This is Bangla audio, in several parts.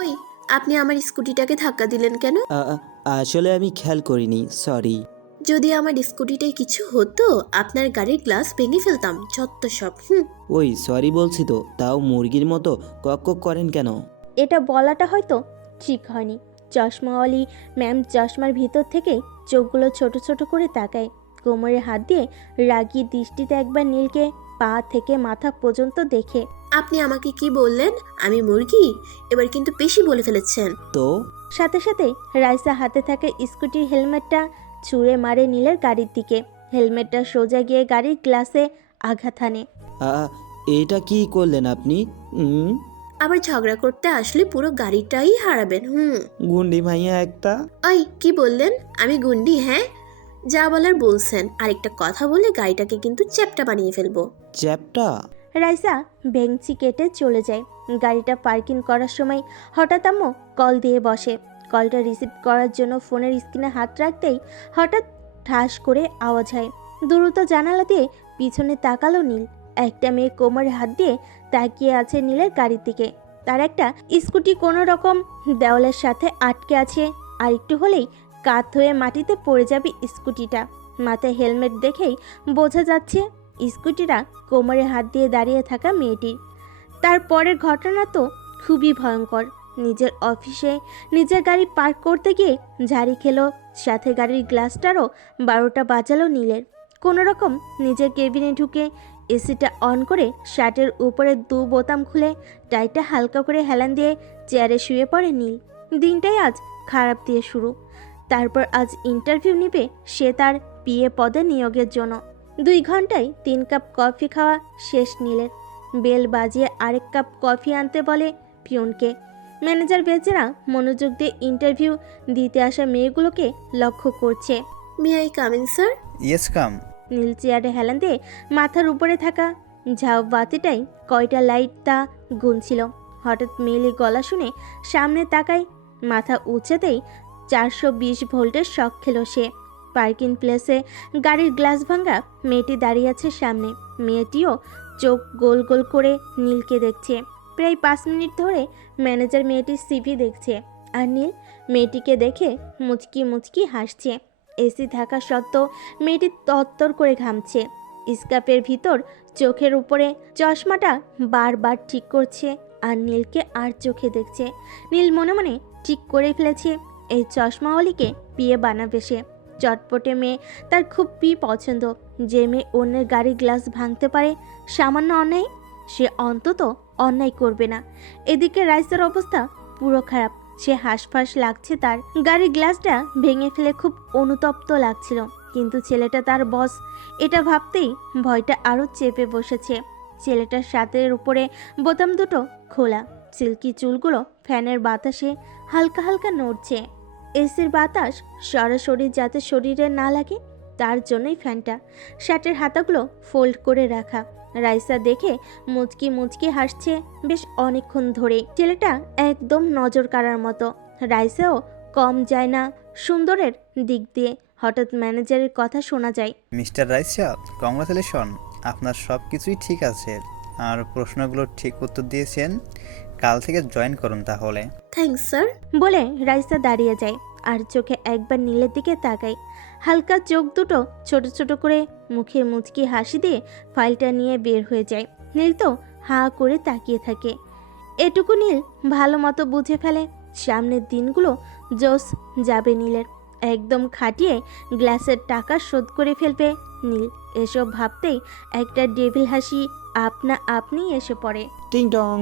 ওই, আপনি আমার স্কুটিটাকে ধাক্কা দিলেন কেন? আসলে আমি খেয়াল করিনি, সরি। যদি আমার স্কুটিটায় কিছু হতো, আপনার গাড়ির গ্লাস ভেঙে ফেলতাম। যত সব। ওই সরি বলছি তো, তাও মুরগির মতো কক কক করেন কেন? এটা বলাটা হয়তো ঠিক হয়নি। চশমাওয়ালি ম্যাম চশমার ভিতর থেকে চোখগুলো ছোট ছোট করে তাকায়। কোমরে হাত দিয়ে রাগী দৃষ্টিতে একবার নীলকে পা থেকে মাথা পর্যন্ত দেখে। আপনি আমাকে কি বললেন? আমি মুরগি? এবার কিন্তু বেশি বলে ফেলেছেন। তো সাথে সাথে রাইসা হাতে থাকা স্কুটির হেলমেটটা ছুঁড়ে মারে নীলের গাড়ির দিকে। হেলমেটটা সোজা গিয়ে গাড়ির গ্লাসে আঘাত হানে। আ, এটা কি করলেন আপনি? আবার ঝগড়া করতে আসলে পুরো গাড়িটাই হারাবেন। গুন্ডি মাইয়া একটা। ওই, কি বললেন? আমি গুন্ডি? হ্যাঁ, যা বলার বলছেন। আরেকটা কথা বলে গাড়িটাকে কিন্তু চ্যাপ্টা বানিয়ে ফেলবো। চ্যাপটা? রাইসা বেঞ্চি কেটে চলে যায়। গাড়িটা পার্কিং করার সময় হঠাৎ আম্মু কল দিয়ে বসে। কলটা রিসিভ করার জন্য ফোনের স্ক্রিনে হাত রাখতেই হঠাৎ ঠাস করে আওয়াজ হয়। দ্রুত জানালা দিয়ে পিছনে তাকালো নীল। একটা মেয়ে কোমরে হাত দিয়ে তাকিয়ে আছে নীলের গাড়ির দিকে। তার একটা স্কুটি কোনো রকম দেওয়ালের সাথে আটকে আছে। আর একটু হলেই কাত হয়ে মাটিতে পড়ে যাবে স্কুটিটা। মাথায় হেলমেট দেখেই বোঝা যাচ্ছে স্কুটিটা কোমরে হাত দিয়ে দাঁড়িয়ে থাকা মেয়েটির। তারপরের ঘটনা তো খুবই ভয়ঙ্কর। নিজের অফিসে নিজের গাড়ি পার্ক করতে গিয়ে ঝাড়ি খেলো, সাথে গাড়ির গ্লাসটারও 12টা বাজালো নীলের। কোনো রকম নিজের কেবিনে ঢুকে এসিটা অন করে শার্টের উপরে 2 বোতাম খুলে টাইটা হালকা করে হেলান দিয়ে চেয়ারে শুয়ে পড়ে নীল। দিনটাই আজ খারাপ দিয়ে শুরু। তারপর আজ ইন্টারভিউ নিবে সে তার পিএ পদে নিয়োগের জন্য। 2 ঘন্টায় 3 কাপ কফি খাওয়া শেষ নীলের। বেল বাজিয়ে আরেক কাপ কফি আনতে বলে পিয়নকে। ম্যানেজার বেচারা মনোযোগ দিয়ে ইন্টারভিউ দিতে আসা মেয়েগুলোকে লক্ষ্য করছে। May I come in, sir? Yes come. Neel চেয়ারে হেলান দিয়ে মাথার উপরে থাকা ঝাউ বাতিটাই কয়টা লাইট তা গুনছিল। হঠাৎ মেয়েলি গলা শুনে সামনে তাকায়। মাথা উঁচাতেই 420 ভোল্টের শক খেলো সে। পার্কিং প্লেসে গাড়ির গ্লাস ভাঙা মেয়েটি দাঁড়িয়ে আছে সামনে। মেয়েটিও চোখ গোল গোল করে নীলকে দেখছে। প্রায় 5 মিনিট ধরে ম্যানেজার মেয়েটির সিভি দেখছে, আর নীল মেয়েটিকে দেখে মুচকি মুচকি হাসছে। এসি থাকা সত্ত্বেও মেয়েটি তত্তর করে ঘামছে। স্কার্ফের ভিতর চোখের উপরে চশমাটা বারবার ঠিক করছে, আর নীলকে আর চোখে দেখছে। নীল মনে মনে ঠিক করে ফেলেছে এই চশমাওয়ালিকে বিয়ে বানাবে সে। চটপটে মেয়ে তার খুব পছন্দ। যে মেয়ে অন্যের গাড়ির গ্লাস ভাঙতে পারে সামান্য অন্যায়, সে অন্তত অন্যায় করবে না। এদিকে রাইসের অবস্থা পুরো খারাপ। সে হাঁসফাঁস লাগছে, তার গাড়ির গ্লাসটা ভেঙে ফেলে খুব অনুতপ্ত লাগছিল। কিন্তু ছেলেটা তার বস, এটা ভাবতেই ভয়টা আরও চেপে বসেছে। ছেলেটার শার্টের উপরে বোতাম দুটো খোলা, সিল্কি চুলগুলো ফ্যানের বাতাসে হালকা হালকা নড়ছে। এসির বাতাস সরাসরি যাতে শরীরে না লাগে তার জন্যই ফ্যানটা। শার্টের হাতাগুলো ফোল্ড করে রাখা। রাইসা দেখে মুচকি মুচকি হাসছে বেশ অনেকক্ষণ ধরে। ছেলেটা একদম নজর কাড়ার মতো। রাইসাও কম যায় না সুন্দরের দিক দিয়ে। হঠাৎ ম্যানেজারের কথা শোনা যায়। মিস্টার রাইসা, কংগ্রাচুলেশন, আপনার সব কিছুই ঠিক আছে আর প্রশ্নগুলোর ঠিক উত্তর দিয়েছেন। কাল থেকে জয়েন করুন তাহলে। Thanks, sir. বলে রাইসা দাঁড়িয়ে যায় আর চোখে একবার নীলের দিকে তাকায়। হালকা চোখ দুটো ছোট ছোট করে মুখে মুচকি হাসি দিয়ে ফাইলটা নিয়ে বের হয়ে যায়। নীল তো হাঁ করে তাকিয়ে থাকে। এটুকু নীল ভালো মতো বুঝে ফেলে সামনের দিনগুলো জোস যাবে নীলের। একদম খাটিয়ে গ্লাসের টাকা শোধ করে ফেলবে নীল। এসব ভাবতেই একটা ডেভিল হাসি আপনা আপনি এসে পড়ে। টিং টং।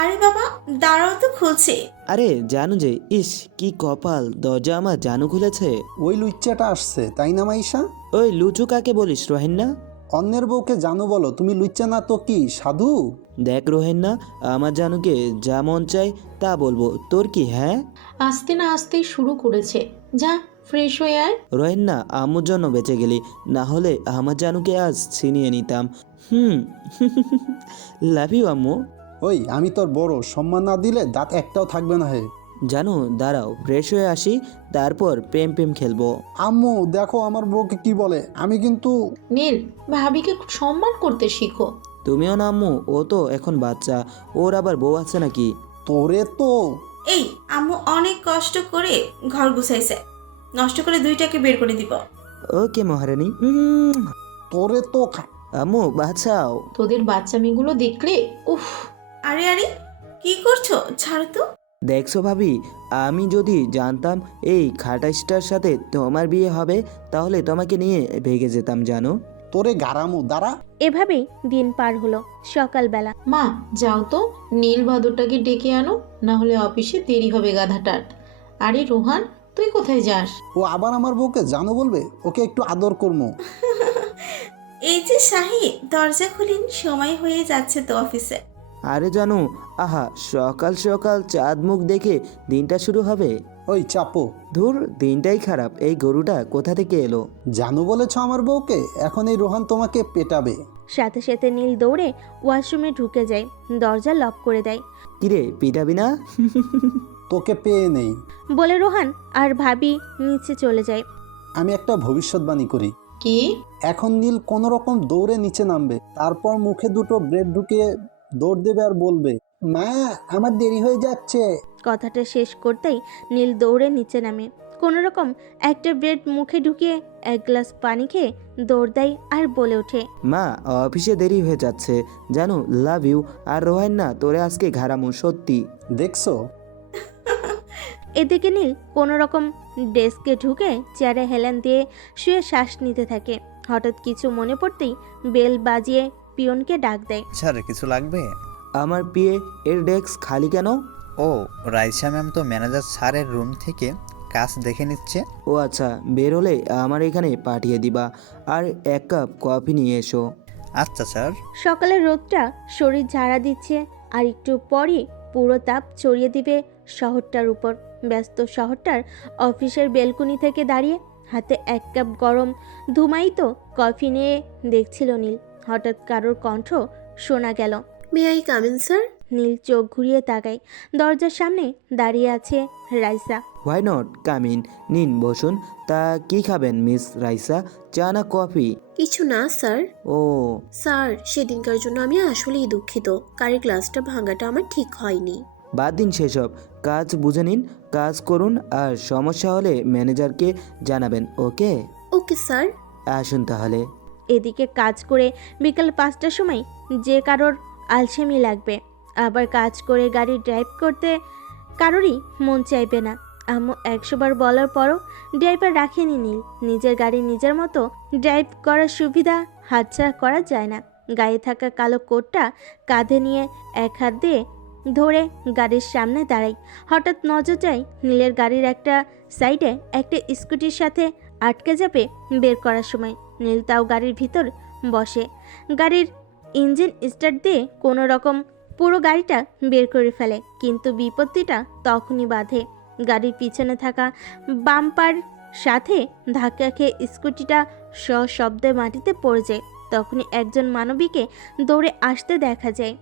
আরে বাবা, দাঁড়াও তো, খুলছে। আরে জানু যে, ইস কি কপাল, দরজা আমার জানু খুলেছে। ওই লুচ্চাটা আসছে তাই না মাইশা? ওই লুচু কাকে বলিস রোহেন্না? অন্যের বউকে জানো বলো, তুমি লুচ্চা না তো কি সাধু? দেখ রোহেন্না, আমার জানুকে যা মন চাই তা বলবো, তোর কি? হ্যাঁ, আসতে না আসতেই শুরু করেছে। যা, ফ্রেশ হয়ে আয়। রোহেন্না আম্মুর জন্য বেঁচে গেলি, না হলে আমার জানুকে আজ ছিনিয়ে নিতাম। লাভ ইউ আম্মু। ওই আমি তোর বড়, সম্মান না দিলে দাঁত একটাও থাকবে না হে। জানু দাঁড়াও, ফ্রেশ হয়ে আসি, তারপর প্রেম প্রেম খেলবো। আম্মু দেখো আমার বউকে কি বলে, আমি কিন্তু। নীল, ভাবিকে সম্মান করতে শিখো। তুমিও না আম্মু, ও তো এখন বাচ্চা, ওর আবার বউ আছে নাকি? তোরে তো। এই আম্মু অনেক কষ্ট করে ঘর গুছাইছে, নষ্ট করে দুইটাকে বের করে দিব। ওকে মহারানী। তোরে তো আম্মু বাঁচাও। তোদের বাচ্চামিগুলো দেখলে উফ। আরে আরে কি করছো, ছাড়ো তো। দেখছো ভাবি, আমি যদি জানতাম এই খাটাসটার সাথে তোমার বিয়ে হবে তাহলে তোমাকে নিয়ে ভেগে যেতাম জানো। তোরে গারামু দাঁড়া। এভাবেই দিন পার হলো। সকালবেলা মা যাও তো, নীল বাদরটাকে ডেকে আনো, না হলে অফিসে দেরি হবে গাধাটার। আরে রোহান, তুই কোথায় যাস? ও আবার আমার বউকে জানো বলবে, ওকে একটু আদর করবো। এই যে শাহিদ, দরজা খুলিন, সময় হয়ে যাচ্ছে তো অফিসে। আরে জানো, আহা সকাল সকাল চাঁদ মুখ দেখে দিনটা শুরু হবে। ওই চাপো। ধুর, দিনটাই খারাপ। এই গরুটা কোথা থেকে এলো? জানু বলেছ আমার বউকে, এখন এই রোহান তোমাকে পেটাবে। সাথে সাথে নীল দৌড়ে ওয়াশরুমে ঢুকে যায়, দরজা লক করে দেয়। কিরে পিটাবি না? তোকে পেয়ে নেই। বলে রোহান আর ভাবি নিচে চলে যায়। আমি একটা ভবিষ্যৎবাণী করি। কি? এখন নীল কোনো রকম দৌড়ে নিচে নামবে, তারপর মুখে দুটো ব্রেড ঢুকিয়ে দৌড় দেবে আর বলবে, মা আমার দেরি হয়ে যাচ্ছে। কথাটা শেষ করতেই নীল দৌড়ে নিচে নামে। কোনো রকম একটা ব্রেড মুখে ঢুকিয়ে এক গ্লাস পানি খেয়ে দৌড় দেয় আর বলে ওঠে, মা অফিসে দেরি হয়ে যাচ্ছে জানো, লাভ ইউ। আর রোহান না, তোরে আজকে ঘাড়ামু সত্যি। দেখছো? এদিকে নীল কোনো রকম ডেস্কে ঢুকে চেয়ারে হেলান দিয়ে শুয়ে শ্বাস নিতে থাকে। হঠাৎ কিছু মনে পড়তেই বেল বাজিয়ে পিয়নকে ডাক দেয়। স্যার কিছু লাগবে? আমার পিএ এর ডেস্ক খালি কেন? ও রাইসা ম্যাম তো ম্যানেজার স্যারের রুম থেকে কাজ দেখে নিচ্ছে। ও আচ্ছা, বের হলে আমার এখানে পাঠিয়ে দিবা আর এক কাপ কফি নিয়ে এসো। আচ্ছা স্যার। সকালের রোদটা শরীর ঝাড়া দিচ্ছে আর একটু পরই পুরো তাপ ছড়িয়ে দিবে শহরটার উপর। ব্যস্ত শহরটার অফিসের বেলকুনি থেকে দাঁড়িয়ে হাতে এক কাপ গরম ধুমায়িত কফি নিয়ে দেখছিল নীল। হঠাৎ কারোর কণ্ঠ শোনা গেল। May I come in sir? Neel চোখ ঘুরিয়ে তাকায়। দরজার সামনে দাঁড়িয়ে আছে Raisa. Why not, come in. নিন বসুন। তা কি খাবেন মিস রাইসা, চা না কফি? কিছু না স্যার। ও স্যার, সেদিনকার জন্য আমি আসলেই দুঃখিত। কারের গ্লাসটা ভাঙাটা আমার ঠিক হয়নি। বাদ দিন সেসব, কাজ বুঝে নিন, কাজ করুন আর সমস্যা হলে ম্যানেজারকে জানাবেন। ওকে ওকে স্যার। আসুন তাহলে। এদিকে কাজ করে বিকাল 5টার সময় যে কারোর আলসেমি লাগবে, আবার কাজ করে গাড়ি ড্রাইভ করতে কারোরই মন চাইবে না। আম্মু 100 বার বলার পরও ড্রাইভার রাখেনি নীল। নিজের গাড়ি নিজের মতো ড্রাইভ করার সুবিধা হাতছাড়া করা যায় না। গায়ে থাকা কালো কোটটা কাঁধে নিয়ে এক হাত দিয়ে ধরে গাড়ির সামনে দাঁড়াই। হঠাৎ নজর যায় নীলের গাড়ির একটা সাইডে একটা স্কুটির সাথে আটকে যাবে বের করার সময়। নীল তাও গাড়ির ভিতর বসে। গাড়ির ইঞ্জিন স্টার্ট দিয়ে কোনো রকম পুরো গাড়িটা বের করে ফেলে, কিন্তু বিপত্তিটা তখনই বাধে। গাড়ির পিছনে থাকা বাম্পার সাথে ধাক্কা খেয়ে স্কুটিটা সশব্দে মাটিতে পড়ে যায়। তখনই একজন মানবীকে দৌড়ে আসতে দেখা যায়।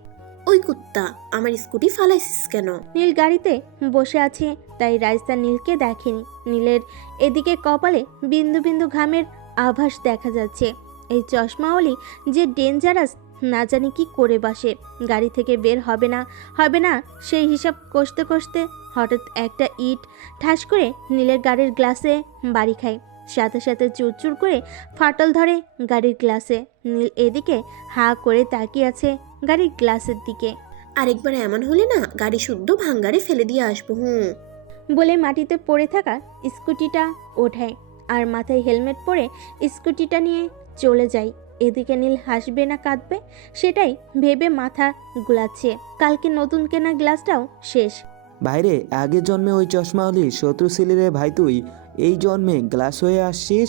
ওই কুত্তা, আমার স্কুটি ফালাইছিস কেন? নীল গাড়িতে বসে আছে, তাই রাইসা নীলকে দেখেনি। নীলের এদিকে কপালে বিন্দু বিন্দু ঘামের আভাস দেখা যাচ্ছে। এই চশমাওয়ালি যে ডেঞ্জারাস, না জানি কি করে বসে। গাড়ি থেকে বের হবে না সেই হিসাব কষতে কষতে হঠাৎ একটা ইট ঠাস করে নীলের গাড়ির গ্লাসে বাড়ি খায়। সাথে সাথে চুরচুর করে ফাটল ধরে গাড়ির গ্লাসে। নীল এদিকে হা করে তাকিয়ে আছে গাড়ির গ্লাসের দিকে। আরেকবার এমন হলে না, গাড়ি শুদ্ধ ভাঙ্গারে ফেলে দিয়ে আসবো। বলে মাটিতে পড়ে থাকা স্কুটিটা ওঠায় আর মাথায় হেলমেট পরে স্কুটিটা নিয়ে চলে যায়। এদিকে নীল হাসবে না কাঁদবে সেটাই ভেবে মাথা গুলাচ্ছে। কালকে নতুন কেনা গ্লাসটাও শেষ। ভাইরে, আগের জন্মে ওই চশমাওয়ালি শত্রু ছিলি রে ভাই তুই। এই জন্মে গ্লাস হয়ে আসছিস,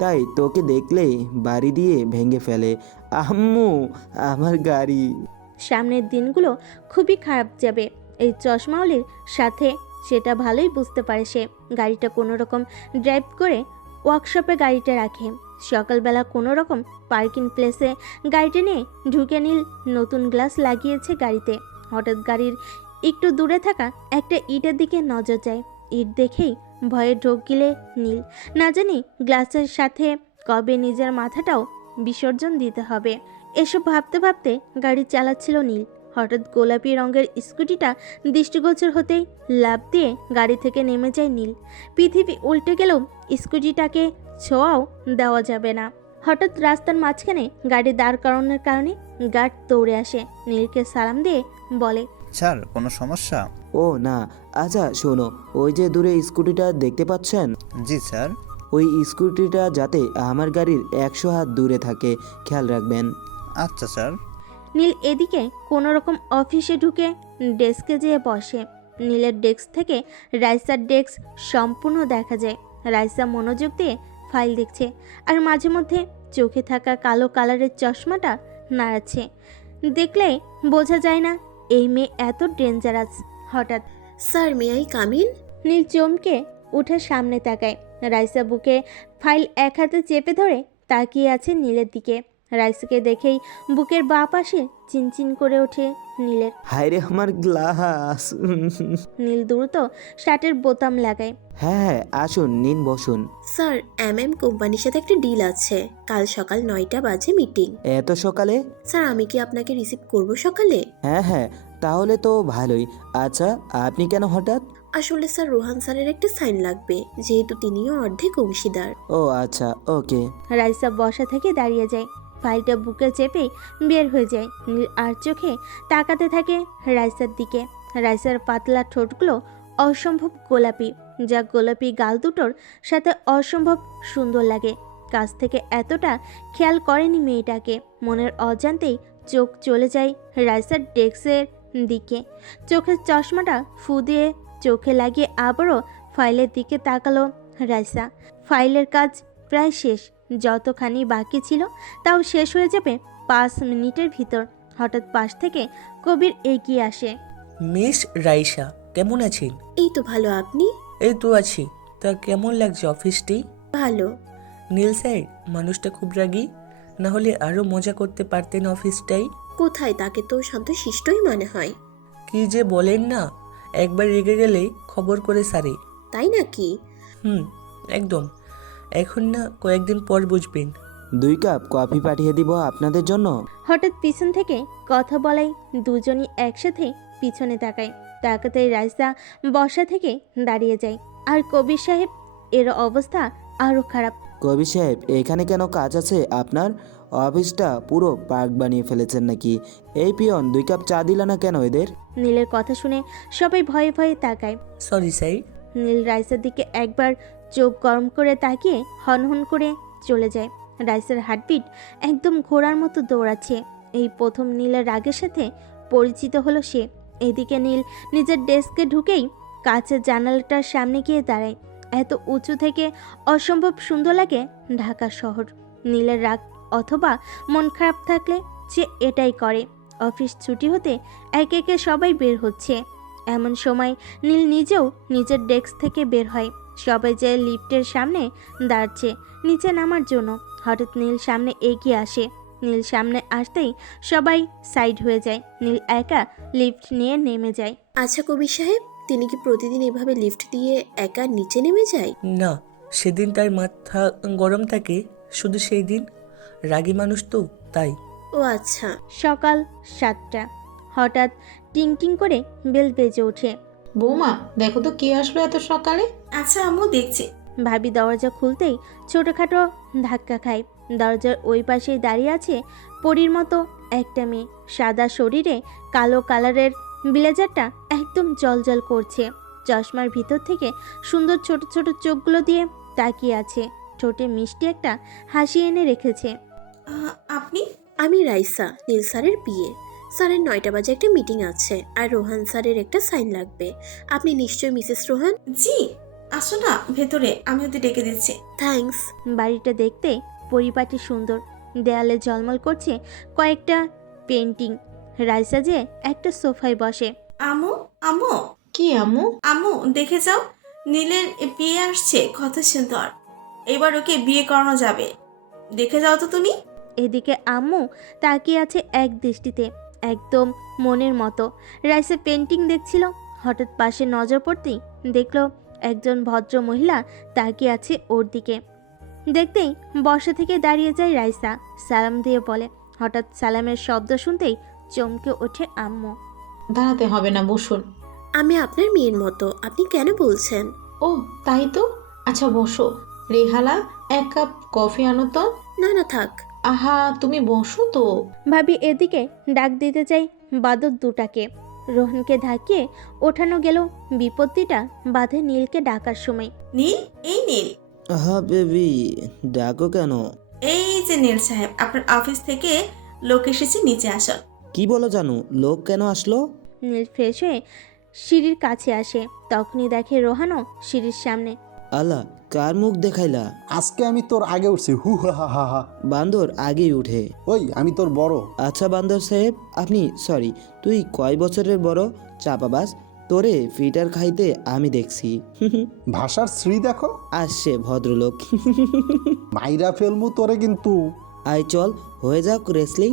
তাই তোকে দেখলেই বাড়ি দিয়ে ভেঙে ফেলে। আম্মু, আমার গাড়ি। সামনের দিনগুলো খুবই খারাপ যাবে এই চশমাওয়ালির সাথে, সেটা ভালোই বুঝতে পারে সে। গাড়িটা কোনো রকম ড্রাইভ করে ওয়ার্কশপে গাড়িটা রাখে। সকালবেলা কোনো রকম পার্কিং প্লেসে গাড়িটা নিয়ে ঢুকে নীল নতুন গ্লাস লাগিয়েছে গাড়িতে। হঠাৎ গাড়ির একটু দূরে থাকা একটা ইটের দিকে নজর যায়। ইট দেখেই ভয়ে ঢোক গিলে নীল। না জানি গ্লাসের সাথে কবে নিজের মাথাটাও বিসর্জন দিতে হবে। এসব ভাবতে ভাবতে গাড়ি চালাচ্ছিল নীল। হঠাৎ গোলাপি রঙের স্কুটিটা দৃষ্টিগোচর হতেই লাফ দিয়ে গাড়ি থেকে নেমে যায় নীল। পৃথিবী উল্টে গেলেও স্কুটিটাকে ছোঁয়াও দেওয়া যাবে না। হঠাৎ রাস্তার মাঝখানে গাড়ি দাঁড় করানোর কারণে গার্ড দৌড়ে আসে, নীলকে সালাম দিয়ে বলে, স্যার কোনো সমস্যা? ও না, আচ্ছা শোনো, ওই যে দূরে স্কুটিটা দেখতে পাচ্ছেন, জি স্যার। ওই স্কুটিটা যাতে আমার গাড়ির 100 হাত দূরে থাকে, খেয়াল রাখবেন। আচ্ছা স্যার। নীল এদিকে কোনো রকম অফিসে ঢুকে ডেস্কে যেয়ে বসে। নীলের ডেস্ক থেকে রাইসার ডেস্ক সম্পূর্ণ দেখা যায়। রাইসা মনোযোগ দিয়ে ফাইল দেখছে আর মাঝে মধ্যে চোখে থাকা কালো কালারের চশমাটা নাড়াচ্ছে। দেখলে বোঝা যায় না এই মেয়ে এত ডেঞ্জারাস। হঠাৎ sir may I come in? Neel চমকে উঠে সামনে তাকায়। রাইসা বুকে ফাইল এক হাতে চেপে ধরে তাকিয়ে আছে নীলের দিকে। রাইসাকে দেখেই বুকের বাঁ পাশে চিনচিন করে ওঠে নীলের। হায়রে আমার গ্লাস। নীল দ্রুত শার্টের বোতাম লাগায়। হ্যাঁ, আসুন, নিন বসুন। স্যার কোম্পানির সাথে একটা ডিল আছে, কাল সকাল 9টা বাজে মিটিং। এত সকালে? স্যার আমি কি আপনাকে রিসিভ করব সকালে? হ্যাঁ হ্যাঁ, তাহলে তো ভালোই। আচ্ছা, আপনি কেন হঠাৎ? আসলে স্যার রোহান স্যারের একটা সাইন লাগবে, যেহেতু তিনিও অর্ধেক অংশীদার। ও আচ্ছা, ওকে। রাইসা বসা থেকে দাঁড়িয়ে যায়, ফাইলটা বুকে চেপে বের হয়ে যায়। নীল আর চোখে তাকাতে থাকে রাইসার দিকে। রাইসার পাতলা ঠোঁটগুলো অসম্ভব গোলাপি, যা গোলাপি গাল দুটোর সাথে অসম্ভব সুন্দর লাগে। কাছ থেকে এতটা খেয়াল করেনি মেয়েটাকে। মনের অজান্তেই চোখ চলে যায় রাইসার ডেস্কের দিকে। চোখের চশমাটা ফু দিয়ে চোখে লাগিয়ে আবারও ফাইলের দিকে তাকালো রাইসা। ফাইলের কাজ প্রায় শেষ, যতখানি বাকি ছিল তাও শেষ হয়ে যাবে 5 মিনিটের ভিতর। হঠাৎ পাশ থেকে কবির এগিয়ে আসে। মিস রাইসা, কেমন আছেন? এই তো ভালো, আপনি? এই তো আছি। তা কেমন লাগছে অফিসটি? ভালো। নীল স্যার মানুষটা খুব রাগী, না হলে আরও মজা করতে পারতেন অফিসটাই। কোথায়, তাকে তো শান্তশিষ্টই মনে হয়। কি যে বলেন না, একবার রেগে গেলে খবর করে সারে। তাই নাকি? একদম। এখন না, কয়েকদিন পর বুঝবেন। 2 কাপ কফি পাঠিয়ে দিব আপনাদের জন্য। হঠাৎ পিছন থেকে কথা বলাই দুজনই একসাথে পিছনে তাকায়। তাকাতেই রাইসা বসা থেকে দাঁড়িয়ে যায়। আর কবির সাহেব এর অবস্থা আরও খারাপ। কবি সাহেব, এখানে কেন কাজ আছে আপনার? অফিসটা পুরো পার্ক বানিয়ে ফেলেছেন নাকি? এই পিয়ন, 2 কাপ চা দিলা না কেন এদের? নীলের কথা শুনে সবাই ভয়ে ভয়ে তাকায়। Sorry sir. নীল রাইসার দিকে একবার চোখ গরম করে তাকিয়ে হনহন করে চলে যায়। রাইসার হার্টবিট একদম ঘোড়ার মতো দৌড়াচ্ছে। এই প্রথম নীলের রাগের সাথে পরিচিত হলো সে। এদিকে নীল নিজের ডেস্কে ঢুকেই কাঁচের জানালাটার সামনে গিয়ে দাঁড়ায়। এত উঁচু থেকে অসম্ভব সুন্দর লাগে ঢাকা শহর। নীলের রাগ অথবা মন খারাপ থাকলে সে এটাই করে। অফিস ছুটি হতে একে একে সবাই বের হচ্ছে। এমন সময় নীল নিজেও নিজের ডেস্ক থেকে বের হয়। সবাই যে লিফটের সামনে দাঁড়াচ্ছে নিচে নামার জন্য। হঠাৎ নীল সামনে এগিয়ে আসে। নীল সামনে আসতেই সবাই সাইড হয়ে যায়। নীল একা লিফট নিয়ে নেমে যায়। আচ্ছা কবি সাহেব, তিনি কি প্রতিদিন এভাবে লিফট দিয়ে একা নিচে নেমে যায়? না, সেদিন তার মাথা গরম থাকে, শুধু সেই দিন। রাগী মানুষ তো, তাই। ও আচ্ছা। সকাল 7টা। হঠাৎ টিং টিং করে বেল বেজে ওঠে। বৌমা দেখো তো কে আসলো এত সকালে। আচ্ছা আম্মু দেখছি। ভাবি দরজা খুলতেই ছোটোখাটো ধাক্কা খায়। দরজার ওই পাশেই দাঁড়িয়ে আছে পরীর মতো একটা মেয়ে। সাদা শরীরে কালো কালারের ব্লেজারটা একদম জলজল করছে। চশমার ভিতর থেকে সুন্দর ছোট ছোট চোখগুলো দিয়ে তাকিয়ে আছে। ঠোঁটে মিষ্টি একটা হাসি এনে রেখেছে। আপনি? আমি রাইসা, নীল স্যারের বিয়ে। স্যারের 9টা বাজে একটা মিটিং আছে, আর রোহান স্যারের একটা সাইন লাগবে। আপনি নিশ্চয়ই মিসেস রোহান? জি, আসো না ভেতরে, আমি ওদের ডেকে দিচ্ছি। থ্যাঙ্কস। বাড়িটা দেখতে পরিপাটি সুন্দর। দেয়ালে ঝলমল করছে কয়েকটা পেন্টিং। রাইসা যে একটা সোফায় বসে। আম্মু আম্মু কি আম্মু? আম্মু দেখে যাও, নীলের বিয়ে আসছে, কত সুন্দর। এবার ওকে বিয়ে করানো যাবে, দেখে যাও তো তুমি। এদিকে আম্মু তাকিয়ে আছে এক দৃষ্টিতে, একদম মনের মতো। রাইসা পেন্টিং দেখছিল। হঠাৎ পাশে নজর পড়তেই দেখলো একজন ভদ্র মহিলা তাকিয়ে আছে ওর দিকে। দেখতেই বসা থেকে দাঁড়িয়ে যায় রাইসা, সালাম দিয়ে বলে। হঠাৎ সালামের শব্দ শুনতেই চমকে ওঠে আম্মু। দাঁড়াতে হবে না, বসুন। আমি আপনার মেয়ের মতো, আপনি কেন বলছেন? ও তাই তো। আচ্ছা বসো। রেহালা, 1 কাপ কফি আনো তো। না না থাক। আহা, তুমি বসো তো। ভাবি এদিকে ডাক দিতে চাই বাদর দুটাকে। রোহনকে ধাকিয়ে ওঠানো গেল, বিপত্তিটা বাঁধে নীলকে ডাকার সময়। নীল, এই নীল। হ্যাঁ বেবি, ডাকো কেন? এই যে নীল সাহেব, আপনার অফিস থেকে লোক এসেছে, নিচে আসুন। কি বলো জানু, লোক কেন আসলো? নীল ফ্রেশ হয়ে সিঁড়ির কাছে আসে, তখনই দেখে রোহানও সিঁড়ির সামনে। আল্লাহ, কার মুখ দেখাইলা? আজকে আমি তোর আগে উঠছি, হু হা হা হা হা। বান্দর আগেই উঠে। ওই আমি তোর বড়। আচ্ছা বান্দর সাহেব, আপনি সরি, তুই কয় বছরের বড়? চাপাবাস, তোরে ফিটার খাইতে আমি দেখছি। ভাষার শ্রী দেখো। আসছে ভদ্রলোক। মাইরা ফেলমু তোরে কিন্তু। আয় চল, হয়ে যাক রেসলিং।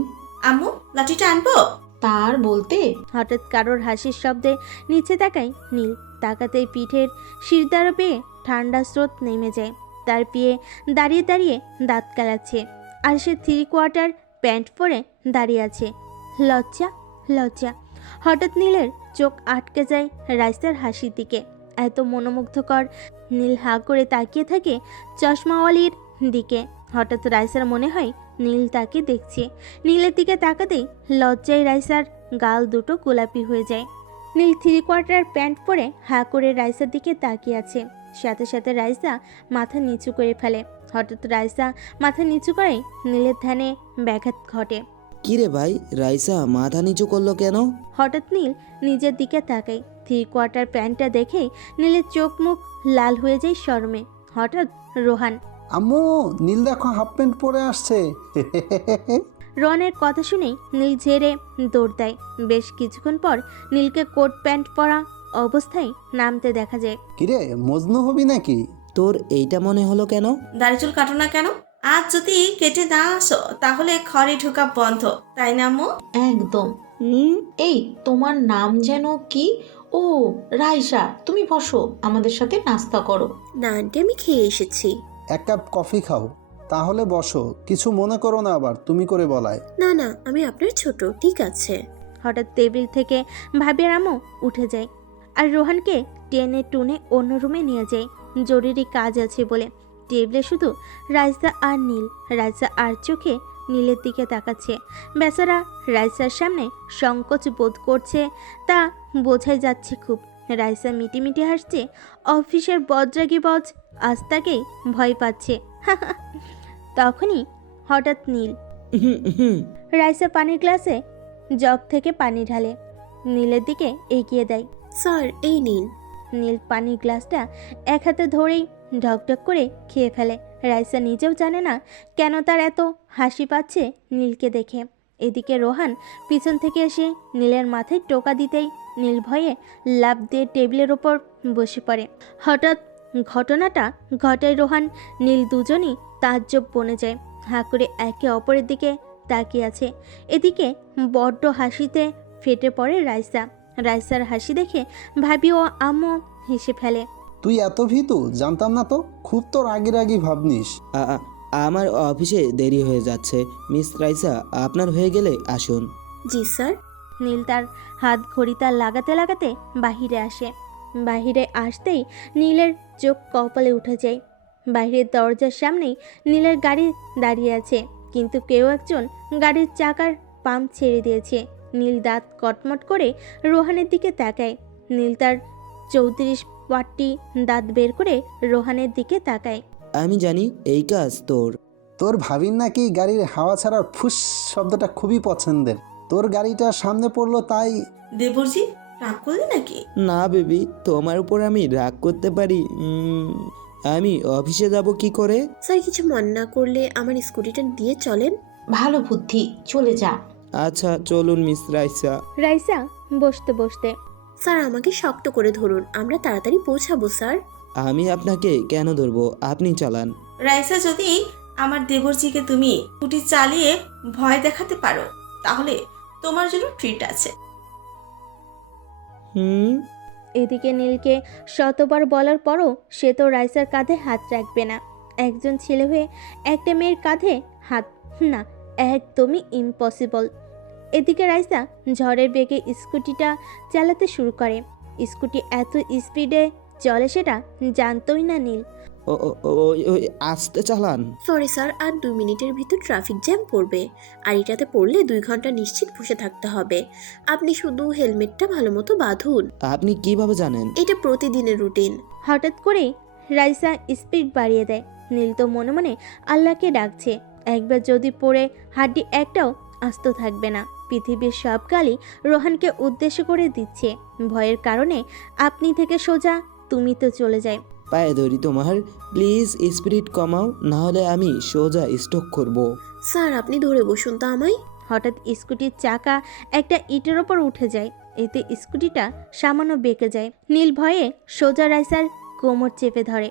আম্মু, লাঠিটা আনবো? তার বলতে হঠাৎ কারোর হাসির শব্দে নিচে তাকায় নীল। তাকাতেই পিঠের শিরদাঁড়া পেয়ে ঠান্ডা স্রোত নেমে যায়। তার পিয়ে দাঁড়িয়ে দাঁড়িয়ে দাঁত কালাচ্ছে, আর সে 3/4 প্যান্ট পরে দাঁড়িয়ে আছে। লজ্জা লজ্জা। হঠাৎ নীলের চোখ আটকে যায় রাইসার হাসির দিকে। এত মনোমুগ্ধকর। নীল হা করে তাকিয়ে থাকে চশমাওয়ালির দিকে। হঠাৎ রাইসার মনে হয় নীল তাকে দেখছে। নীলের দিকে তাকাতেই লজ্জায় রাইসার গাল দুটো গোলাপি হয়ে যায়। নীল 3/4 প্যান্ট পরে হা করে রাইসার দিকে তাকিয়ে আছে। সাথে সাথে রাইসা মাথা নিচু করে ফেলে। হঠাৎ রাইসা মাথা নিচু করে নীলের ধ্যানে ব্যাঘাত ঘটে। কিরে ভাই, রাইসা মাথা নিচু করলো কেন? হঠাৎ নীল নিজের দিকে তাকায়। 3/4 প্যান্টটা দেখেই নীলের চোখ মুখ লাল হয়ে যায় শরমে। হঠাৎ রোহান। আম্মু, নীল দেখো হাফ প্যান্ট পরে আসছে। রনের কথা শুনেই নীল ঝেড়ে দৌড় দেয়। বেশ কিছুক্ষণ পর নীলকে কোট প্যান্ট পরা অবস্থায় নামতে দেখা যায়। কিরে, মজনু হবি নাকি? তোর এইটা মনে হলো কেন? দাড়ি চুল কাটো না কেন? আজ যদি কেটে না আসো তাহলে ঘরে ঢোকা বন্ধ, তাই না আম্মু? একদম। এই তোমার নাম যেন কি? ও রাইসা, তুমি বসো, আমাদের সাথে নাস্তা করো। না আন্টি, আমি খেয়ে এসেছি। 1 কাপ কফি খাও, তাহলে বসো। কিছু মনে করো না আবার তুমি করে বলায়। না না, আমি আপনার ছোট, ঠিক আছে। হঠাৎ টেবিল থেকে ভাবির আম্মু উঠে যায় আর রোহানকে টেনে টুনে অন্য রুমে নিয়ে যায়। জরুরি কাজ আছে বলে। টেবিলে শুধু রাইসা আর নীল। রাইসা আর চোখে নীলের দিকে তাকাচ্ছে। বেচারা রাইসার সামনে সংকোচ বোধ করছে, তা বোঝাই যাচ্ছে খুব। রাইসা মিটিমিটি হাসছে। অফিসের বজ্রাগী বজ আজ তাকেই ভয় পাচ্ছে। তখনই হঠাৎ নীল। রাইসা পানির গ্লাসে জগ থেকে পানি ঢালে, নীলের দিকে এগিয়ে দেয়। স্যার, এই নিন। নীল পানির গ্লাসটা এক হাতে ধরেই ঢকঢক করে খেয়ে ফেলে। রাইসা নিজেও জানে না কেন তার এত হাসি পাচ্ছে নীলকে দেখে। এদিকে রোহান পিছন থেকে এসে নীলের মাথায় টোকা দিতেই নীল ভয়ে লাফ দিয়ে টেবিলের ওপর বসে পড়ে। হঠাৎ ঘটনাটা ঘটায় রোহান নীল দুজনই তাজ্জব বনে যায়। হাঁ করে একে অপরের দিকে তাকিয়ে আছে। এদিকে বড্ড হাসিতে ফেটে পড়ে রাইসা। রাইসার হাসি দেখে ভাবি ও আম্মু হেসে ফেলে। তুই এত ভীতু, জানতাম না তো। খুব তোর আগের ভাবনিস। আমার অফিসে দেরি হয়ে যাচ্ছে। মিস রাইসা, আপনার হয়ে গেলে আসুন। জি স্যার। নীল তার হাত ঘড়িটা লাগাতে লাগাতে বাহিরে আসে। বাহিরে আসতেই নীলের চোখ কপালে উঠে যায়। বাইরের দরজার সামনেই নীলের গাড়ি দাঁড়িয়ে আছে, কিন্তু কেউ একজন গাড়ির চাকার পাম্প ছেড়ে দিয়েছে। নীল দাঁত কটমট করে রোহানের দিকে তাকায়। নীল তার 34 পাটি দাঁত বের করে রোহানের দিকে তাকায়। আমি জানি এই কাজ তোর। তোর ভাবির নাকি গাড়ির হাওয়া ছাড়ার ফুস শব্দটা খুবই পছন্দের। তোর গাড়িটা সামনে পড়লো তাই। দেবরজি, রাগ করলি নাকি? না বেবি, তোমার উপর আমি রাগ করতে পারি? আমি অফিসে যাব কি করে? স্যার, কিছু মনে না করলে আমার স্কুটিটা দিয়ে চলেন। ভালো বুদ্ধি, চলে যা। আচ্ছা চলুন মিস রাইসা। রাইসা বসতে বসতে। স্যার, আমাকে শক্ত করে ধরুন, আমরা তাড়াতাড়ি পৌঁছাবো স্যার। আমি আপনাকে কেন ধরবো, আপনি চালান। রাইসা, যদি আমার দেবরজিকে তুমি স্কুটি চালিয়ে ভয় দেখাতে পারো তাহলে তোমার জন্য ট্রিট আছে। এদিকে নীলকে শতবার বলার পরও সে তো রাইসার কাঁধে হাত রাখবে না। একজন ছেলে হয়ে একটা মেয়ের কাঁধে হাত, না, একদমই ইম্পসিবল। এদিকে রাইসা ঝড়ের বেগে স্কুটিটা চালাতে শুরু করে। স্কুটি এত স্পিডে চলে সেটা জানতই না নীল। ও ও ও, ওই ওই আস্তে চালান। সরি স্যার, আর 2 মিনিটের ভিতর ট্রাফিক জ্যাম পড়বে, আর এটাতে পড়লে 2 ঘন্টা নিশ্চিত বসে থাকতে হবে। আপনি শুধু হেলমেটটা ভালো মতো বাঁধুন। আপনি কিভাবে জানেন? এটা প্রতিদিনের রুটিন। হঠাৎ করেই রাইসা স্পিড বাড়িয়ে দেয়। নীল তো মনে মনে আল্লাহকে ডাকছে, একবার যদি পড়ে হাড্ডি একটাও আস্ত থাকবে না। পৃথিবীর সব গালি রোহানকে উদ্দেশ্য করে দিচ্ছে। ভয়ের কারণে আপনি থেকে সোজা তুমি তো চলে যায়। পায়ে ধরি তোমার, প্লিজ স্পিরিট কমাও, নাহলে আমি সোজা স্টক করব। স্যার আপনি ধরে বসুন তো আমায়। হঠাৎ স্কুটির চাকা একটা ইটের ওপর উঠে যায়, এতে স্কুটিটা সামান্য বেঁকে যায়। নীল ভয়ে সোজা রাইসার কোমর চেপে ধরে।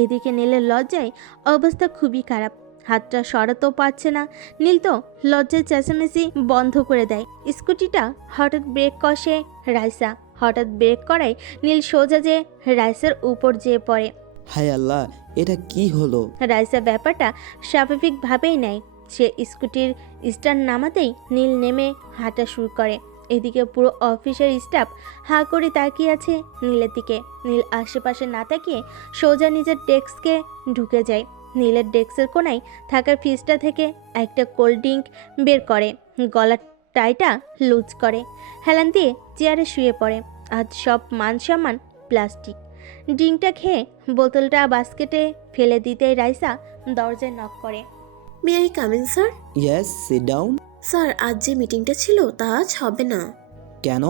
এদিকে নীলের লজ্জায় অবস্থা খুবই খারাপ, হাতটা সরাতেও পারছে না। নীল তো লজ্জায় চেঁচামেচি বন্ধ করে দেয়। স্কুটিটা হঠাৎ ব্রেক কষে রাইসা, হঠাৎ ব্রেক করায় নীল সোজা যে রাইসার উপর যেয়ে পড়ে। হায় আল্লাহ, এটা কি হলো? রাইসা ব্যাপারটা স্বাভাবিকভাবেই নেয়। সে স্কুটির স্টার্ট নামাতেই নীল নেমে হাঁটা শুরু করে। এদিকে পুরো অফিসের স্টাফ হাঁ করে তাকিয়ে আছে নীলের দিকে। নীল আশেপাশে না তাকিয়ে সোজা নিজের ডেস্কে ঢুকে যায়। নীলের ডেস্কের কোনায় থাকা ফ্রিজটা থেকে একটা কোল্ড ড্রিঙ্ক বের করে, গলার টাইটা লুজ করে, হেলান দিয়ে চেয়ারে শুয়ে পড়ে। আজ সব মান সম্মান প্লাস্টিক। ড্রিঙ্কটা খেয়ে বোতলটা বাস্কেটে ফেলে দিতেই রাইসা দরজায় নক করে। May I come in sir? Yes, sit down. Sir আজ যে মিটিংটা ছিল তা আজ হবে না। কেন?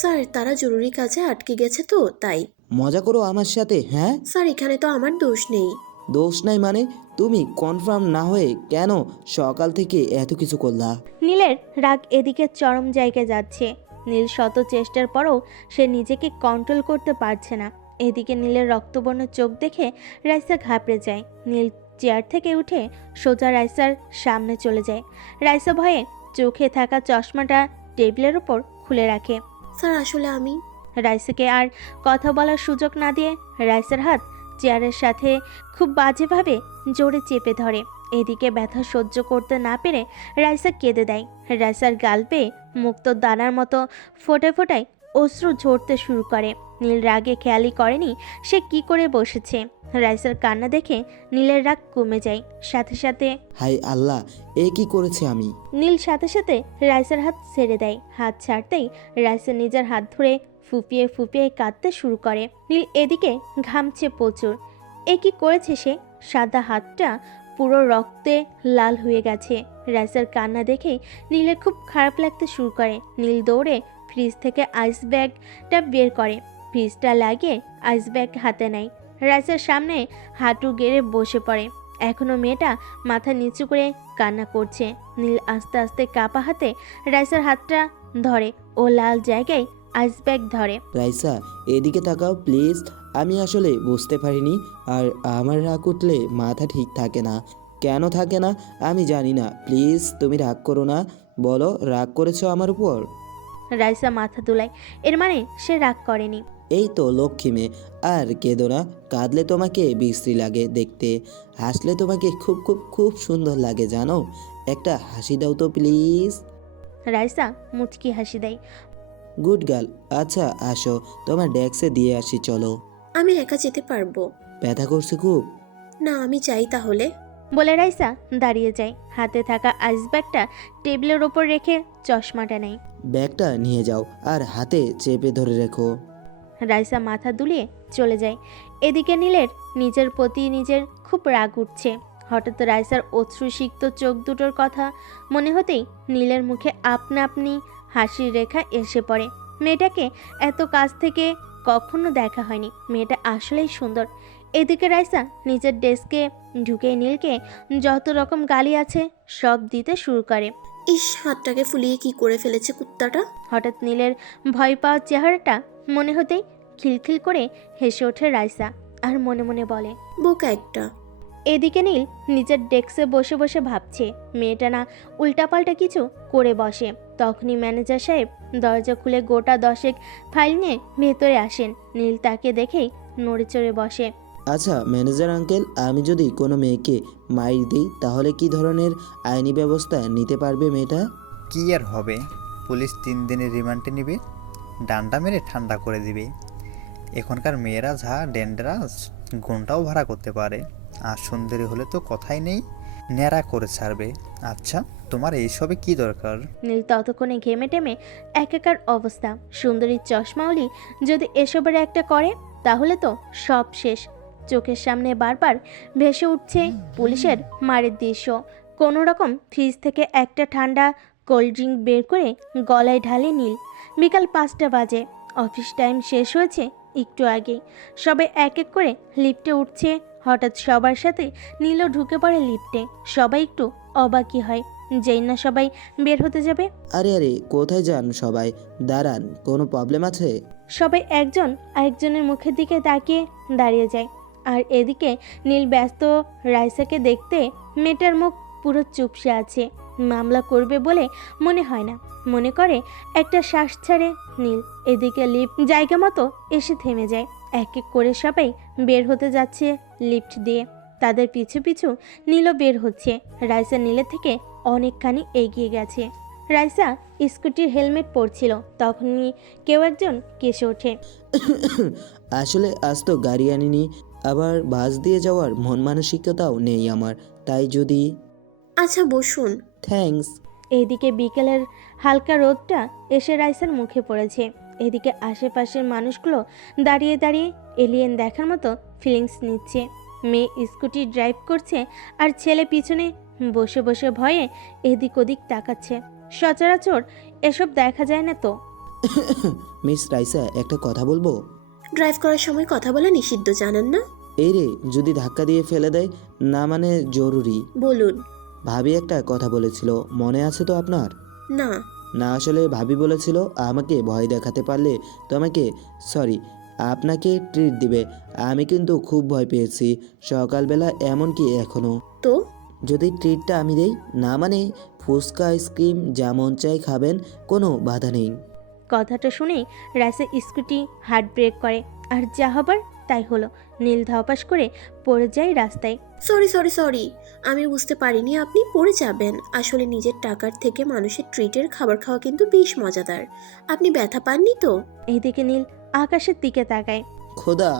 স্যার তারা জরুরি কাজে আটকে গেছে তো তাই। মজা করো আমার সাথে? হ্যাঁ, স্যার এখানে তো আমার দোষ নেই। দোষ নাই মানে? তুমি কনফার্ম না হয়ে কেন সকাল থেকে এত কিছু করলা? নীলের রাগ এদিকে চরম জায়গায় যাচ্ছে। নীল শত চেষ্টার পরও সে নিজেকে কন্ট্রোল করতে পারছে না। এদিকে নীলের রক্তবর্ণ চোখ দেখে রাইসা ঘাবড়ে যায়। নীল চেয়ার থেকে উঠে সোজা রাইসার সামনে চলে যায়। রাইসা ভয়ে চোখে থাকা চশমাটা টেবিলের ওপর খুলে রাখে। স্যার আসলে আমি। রাইসাকে আর কথা বলার সুযোগ না দিয়ে রাইসার হাত চেয়ারের সাথে খুব বাজেভাবে জোরে চেপে ধরে। এদিকে ব্যথা সহ্য করতে না পেরে রাইসা কেঁদে দেয়। রাইসার গাল পেয়ে মুক্ত দানার মতো ফোটায় ফোটায় অশ্রু ঝরতে শুরু করে। নীল রাগে খেয়ালই করেনি সে কি করে বসেছে। রাইসার কান্না দেখে নীলের রাগ কমে যায়। সাথে সাথে হায় আল্লাহ, এ কি করেছে আমি? নীল সাথে সাথে রাইসার হাত ছেড়ে দেয়। হাত ছাড়তেই রাইসা নিজের হাত ধরে ফুপিয়ে ফুপিয়ে কাঁদতে শুরু করে। নীল এদিকে ঘামছে প্রচুর। এ কি করেছে সে? সাদা হাতটা পুরো রক্তে লাল হয়ে গেছে। রাইসার কান্না দেখে নীলের খুব খারাপ লাগতে শুরু করে। নীল দৌড়ে ফ্রিজ থেকে আইস ব্যাগটা বের করে, ফ্রিজটা লাগিয়ে আইস ব্যাগ হাতে নেয়। রাইসার সামনে হাঁটু গেড়ে বসে পড়ে। এখনো মেয়েটা মাথা নিচু করে কান্না করছে। নীল আস্তে আস্তে কাপা হাতে রাইসার হাতটা ধরে ও লাল জায়গায় আইস ব্যাগ ধরে। রাইসা, এদিকে তাকাও প্লিজ। আমি আসলে বুঝতে পারিনি, আর আমার রাগ উঠলে মাথা ঠিক থাকে না। কেন থাকে না আমি জানি না। প্লিজ তুমি রাগ করো না। বলো, রাগ করেছো আমার উপর? রাইসা মাথা দুলায়, এর মানে সে রাগ করেনি। এই তো লক্ষ্মী মেয়ে, আর কেঁদো না। কাঁদলে তোমাকে বিশ্রী লাগে দেখতে, হাসলে তোমাকে খুব খুব খুব সুন্দর লাগে জানো। একটা হাসি দাও তো প্লিজ। রাইসা মুচকি হাসি দেয়। Good girl. আচ্ছা আসো, তোমার ডেস্কে দিয়ে আসি চলো। আমি একা যেতে পারবো। ব্যথা করছে খুব? না আমি চাই তাহলে। বলে রাইসা দাঁড়িয়ে যায়। হাতে থাকা আইস ব্যাগটা টেবিলের ওপর রেখে চশমাটা নেয়। ব্যাগটা নিয়ে যাও আর হাতে চেপে ধরে রেখো। রাইসা মাথা দুলিয়ে চলে যায়। এদিকে নীলের নিজের প্রতি নিজের খুব রাগ উঠছে। হঠাৎ রাইসার অশ্রুসিক্ত চোখ দুটোর কথা মনে হতেই নীলের মুখে আপনা আপনি হাসির রেখা এসে পড়ে। মেয়েটাকে এত কাছ থেকে কখনো দেখা হয়নি। মেয়েটা আসলেই সুন্দর। এদিকে রাইসা নিজের ডেস্কে ঢুকে নীলকে যত রকম গালি আছে সব দিতে শুরু করে। ইস, হাতটাকে ফুলিয়ে কি করে ফেলেছে কুত্তাটা। হঠাৎ নীলের ভয় পাওয়ার চেহারাটা মনে হতেই খিলখিল করে হেসে ওঠে রাইসা আর মনে মনে বলে, বোকা একটা। এদিকে নীল নিজের ডেস্কে বসে বসে ভাবছে মেয়েটা না উল্টাপাল্টা কিছু করে বসে। তখনই ম্যানেজার সাহেব দরজা খুলে গোটা 10 ফাইল নিয়ে ভেতরে আসেন। নীল তাকে দেখেই নড়ে চড়ে বসে। আচ্ছা ম্যানেজার আঙ্কেল, আমি যদি কোনো মেয়েকে মাইর দিই তাহলে কি ধরনের আইনি ব্যবস্থা নিতে পারবে মেয়েটা? কি আর হবে, পুলিশ 3 দিনের রিমান্ডে নেবে, ডান্ডা মেরে ঠান্ডা করে দিবে। এখনকার মেয়েরা যা ডেঞ্জারাস, গুণটাও ভাড়া করতে পারে, আর সুন্দরী হলে তো কথাই নেই, ন্যাড়া করে ছাড়বে। আচ্ছা, তোমার এইসবে কি দরকার? নীল ততক্ষণে ঘেমে টেমে একাকার অবস্থা। সুন্দরীর চশমাওলি যদি এসবের একটা করে তাহলে তো সব শেষ। চোখের সামনে বারবার ভেসে উঠছে পুলিশের মারের দৃশ্য। কোনো রকম ফ্রিজ থেকে একটা ঠান্ডা কোল্ড ড্রিঙ্ক বের করে গলায় ঢালে নীল। বিকাল 5টা বাজে, অফিস টাইম শেষ হয়েছে একটু আগেই। সবে এক এক করে লিফটে উঠছে। হঠাৎ সবার সাথে নীলও ঢুকে পড়ে লিফটে। সবাই একটু অবাকই হয়, যেই না সবাই বের হতে যাবে। আরে আরে, কোথায় যান সবাই? দাঁড়ান, কোনো প্রবলেম আছে? সবাই একজন আরেকজনের মুখের দিকে তাকিয়ে দাঁড়িয়ে যায়। আর এদিকে নীল ব্যস্ত রাইসাকে দেখতে। মেয়েটার মুখ পুরো চুপসে আছে। মামলা করবে বলে মনে হয় না, মনে করে একটা শ্বাস ছাড়ে নীল। এদিকে লিফট জায়গা মতো এসে থেমে যায়। এক এক করে সবাই বের হতে যাচ্ছে লিফট দিয়ে। তাদের পিছু পিছু নীলও বের হচ্ছে। রাইসা নীলের থেকে অনেকখানি এগিয়ে গেছে। রাইসা স্কুটির হেলমেট পরছিল, তখনই কেউ একজন কেসে ওঠে। আসলে আজ তো গাড়ি আনিনি, আবার বাস দিয়ে যাওয়ার মন মানসিকতাও নেই আমার, তাই যদি। আচ্ছা বসুন। থ্যাঙ্কস। এইদিকে বিকেলের হালকা রোদটা এসে রাইসার মুখে পড়েছে। এদিকে আশেপাশের মানুষগুলো দাঁড়িয়ে দাঁড়িয়ে এলিয়েন দেখার মতো ফিলিংস নিচ্ছে। মেয়ে স্কুটি ড্রাইভ করছে আর ছেলে পিছনে বসে বসে ভয়ে এদিক ওদিক তাকাচ্ছে। সচরাচর এসব দেখা যায় না তো। মিস রাইসা, একটা কথা বলবো? ড্রাইভ করার সময় কথা বলা নিষিদ্ধ, জানেন না? এই রে, যদি ধাক্কা দিয়ে ফেলে দেয়? না মানে জরুরি। বলুন। ভাবি একটা কথা বলেছিল, মনে আছে তো আপনার? না। না, আসলে ভাবি বলেছিল আমাকে ভয় দেখাতে পারলে তোমাকে, সরি, আপনাকে ট্রিট দিবে। আমি কিন্তু খুব ভয় পেয়েছি সকালবেলা, এমনকি এখনো। তো যদি ট্রিটটা আমি দেই? না মানে ফুচকা, আইসক্রিম, যেমন চাই খাবেন, কোনো বাধা নেই। কথাটা শুনেই রাইসা স্কুটি হার্ড ব্রেক করে, আর যা হবার তাই হলো। নীল ধপাস করে পড়ে যায় রাস্তায়। সরি সরি সরি, আমি বুঝতে পারিনি আপনি পড়ে যাবেন। আসলে নিজের টাকার থেকে মানুষের ট্রিটের খাবার খাওয়া কিন্তু বেশ মজাদার। আপনি ব্যথা পাননি তো? এইদিকে নীল আকাশের দিকে তাকায়। খোদা!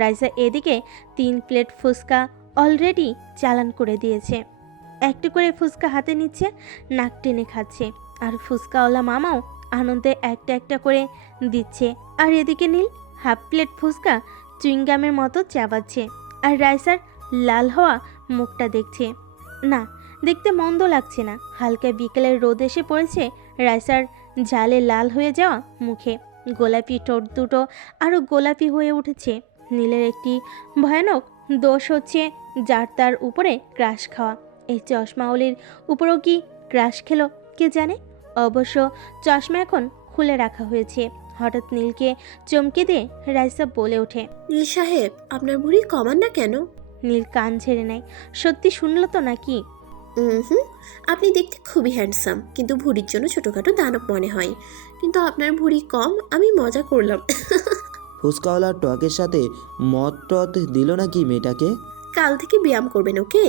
রাইসা এদিকে 3 প্লেট ফুচকা অলরেডি চালান করে দিয়েছে। একটু করে ফুচকা হাতে নিচ্ছে, নাক টেনে খাচ্ছে। আর ফুচকাওয়ালা মামাও আনন্দে একটা একটা করে দিচ্ছে। আর এদিকে নীল হাফ প্লেট ফুচকা চুইংগামের মতো চাবাচ্ছে। আর রাইসার লাল হওয়া মুখটা দেখছে। না, দেখতে মন্দ লাগছে না। হালকা বিকেলের রোদ এসে পড়েছে রাইসার ঝালে লাল হয়ে যাওয়া মুখে। গোলাপি ঠোঁট দুটো আরও গোলাপি হয়ে উঠেছে। নীলের একটি ভয়ানক দোষ হচ্ছে যার তার উপরে ক্রাশ খাওয়া। এই চশমাওলির উপরও কি ক্রাশ খেলো কে জানে। অবশ্য চশমা এখন খুলে রাখা হয়েছে। হঠাৎ নীলকে চমকে দিয়ে রাইসা বলে ওঠে, নীল সাহেব, আপনার ভুঁড়ি কমান না কেন? নীল কান ঝেড়ে নেয়। সত্যি শুনলো তো নাকি? হুম, আপনি দেখতে খুবই হ্যান্ডসাম, কিন্তু ভুঁড়ির জন্য ছোটোখাটো দানব মনে হয়। কিন্তু আপনার ভুঁড়ি কম, আমি মজা করলাম। ফুচকাওয়ালার টকের সাথে মদ টদ দিল নাকি মেয়েটাকে? কাল থেকে ব্যায়াম করবেন, ওকে?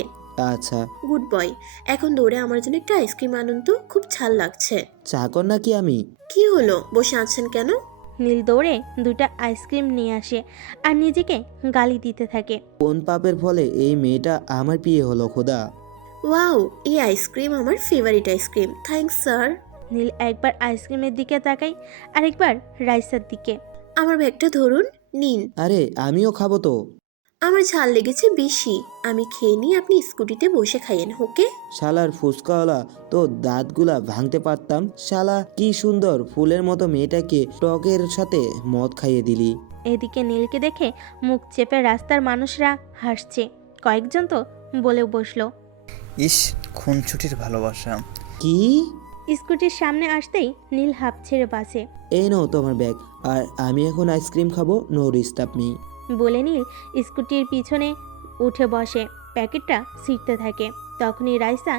আচ্ছা। Good boy. এখন দৌড়ে আমার জন্য একটা আইসক্রিম আনুন তো, খুব ঝাল লাগছে। চাকর নাকি আমি? কি হলো, বসে আছেন কেন? নীল দৌড়ে 2টা আইসক্রিম নিয়ে আসে আর নিজেকে গালি দিতে থাকে। কোন পাপের ফলে এই মেয়েটা আমার বিয়ে হলো খোদা? ওয়াও, এই আইসক্রিম আমার favourite ice cream. Thanks sir. Neel একবার আইসক্রিমের দিকে তাকায়, আরেকবার রাইসার দিকে। আমার ব্যাগটা ধরুন, নিন। আরে আমিও খাবো তো। আমার ঝাল লেগেছে বেশি, আমি খেয়ে নিই, আপনি স্কুটিতে বসে খাইয়েন, ওকে? শালার ফুচকাওয়ালা, তো দাঁতগুলা ভাঙতে পারতাম। শালা কি সুন্দর ফুলের মতো মেয়েটাকে টকের সাথে মদ খাইয়ে দিলি। এদিকে নীলকে দেখে মুখ চেপে রাস্তার মানুষরা হাসছে। কয়েকজন তো বলেও বসলো। ইস, খুনছুটির ভালোবাসা। কি? স্কুটির সামনে আসতেই নীল হাঁপ ছেড়ে বাসে। এই নাও তোমার ব্যাগ, আর আমি এখন আইসক্রিম খাবো, নো ডিস্টার্ব মি। বলে নীল স্কুটির পিছনে উঠে বসে, প্যাকেটটা ছিঁড়তে থাকে। তখনই রাইসা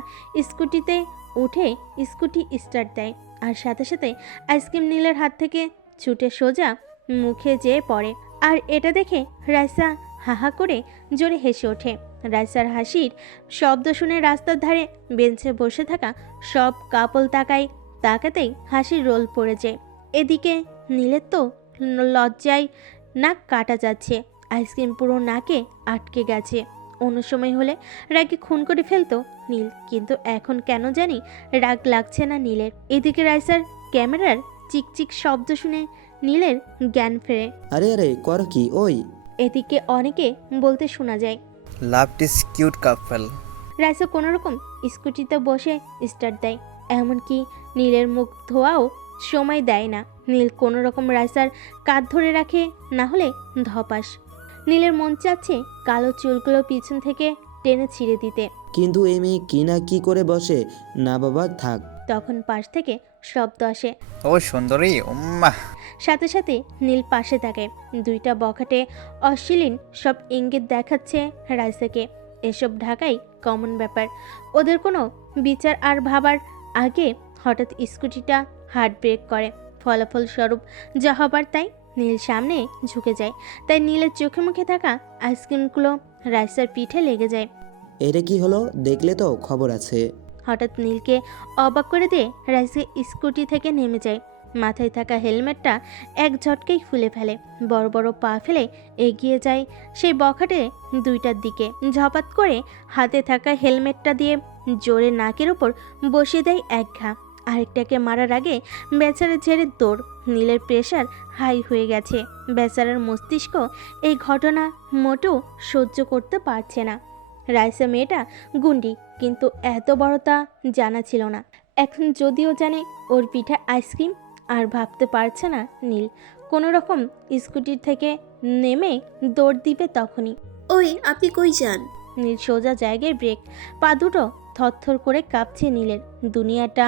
স্কুটিতে উঠে স্কুটি স্টার্ট দেয়, আর সাথে সাথে আইসক্রিম নীলের হাত থেকে ছুটে সোজা মুখে যেয়ে পড়ে। আর এটা দেখে রাইসা হাহা করে জোরে হেসে ওঠে। রাইসার হাসির শব্দ শুনে রাস্তার ধারে বেঞ্চে বসে থাকা সব কাপল তাকাতেই হাসির রোল পড়ে যায়। এদিকে নীলের তো লজ্জায় নাক কাটা যাচ্ছে, আইসক্রিম পুরো নাকে আটকে গেছে। অন্য সময় হলে রাগে খুন করে ফেলতো নীল, কিন্তু এখন কেন জানি রাগ লাগছে না নীলের। এদিকে রাইসার ক্যামেরার চিকচিক শব্দ শুনে নীলের জ্ঞান ফেরে। আরে আরে কর কি ওই? এদিকে অনেকে বলতে শোনা যায়, love is cute couple. Raisa কোনোরকম স্কুটিতে বসে স্টার্ট দেয়, এমনকি নীলের মুখ ধোয়াও সময় দেয় না। নীল কোনোরকম রাইসার কাঁধ ধরে রাখে, না হলে ধপাস। নীলের মন চাচ্ছে কালো চুলগুলো পিছন থেকে টেনে ছিঁড়ে দিতে, কিন্তু এই মেয়ে কি না কি করে বসে। না বাবা থাক। তখন পাশ থেকে শব্দ আসে। ও সুন্দরী, উম্মা। সাথে সাথে নীল পাশে তাকায়। দুইটা বখাটে অশ্লীল সব ইঙ্গিত দেখাচ্ছে রাইসাকে। এসব ঢাকাই কমন ব্যাপার, ওদের কোনো বিচার আর ভাবার আগে হঠাৎ স্কুটিটা হার্ড ব্রেক করে। ফলাফল স্বরূপ যা হবার তাই। নীল সামনে ঝুঁকে যায়, তাই নীলের চোখে মুখে থাকা আইসক্রিমগুলো রাইসার পিঠে লেগে যায়। এটা কি হলো দেখলে তো খবর আছে। হঠাৎ নীলকে অবাক করে দিয়ে রাইসা স্কুটি থেকে নেমে যায়। মাথায় থাকা হেলমেটটা এক ঝটকেই খুলে ফেলে, বড় বড় পা ফেলে এগিয়ে যায় সেই বখাটে দুইটার দিকে। ঝপাত করে হাতে থাকা হেলমেটটা দিয়ে জোরে নাকের উপর বসিয়ে দেয় এক ঘা। আরেকটাকে মারার আগে বেচারা ঝেড়ে দৌড়। নীলের প্রেশার হাই হয়ে গেছে। বেচারার মস্তিষ্ক এই ঘটনা মোটেও সহ্য করতে পারছে না। রাইসা মেয়েটা গুন্ডি, কিন্তু এত বড় তা জানা ছিল না। এখন যদিও জানে ওর পিঠে আইসক্রিম, আর ভাবতে পারছে না নীল কোনো রকম স্কুটির থেকে নেমে দৌড় দিবে তখনই। ওই আপনি কই যান? নীল সোজা জায়গায় ব্রেক, পা দুটো থরথর করে কাঁপছে নীলের। দুনিয়াটা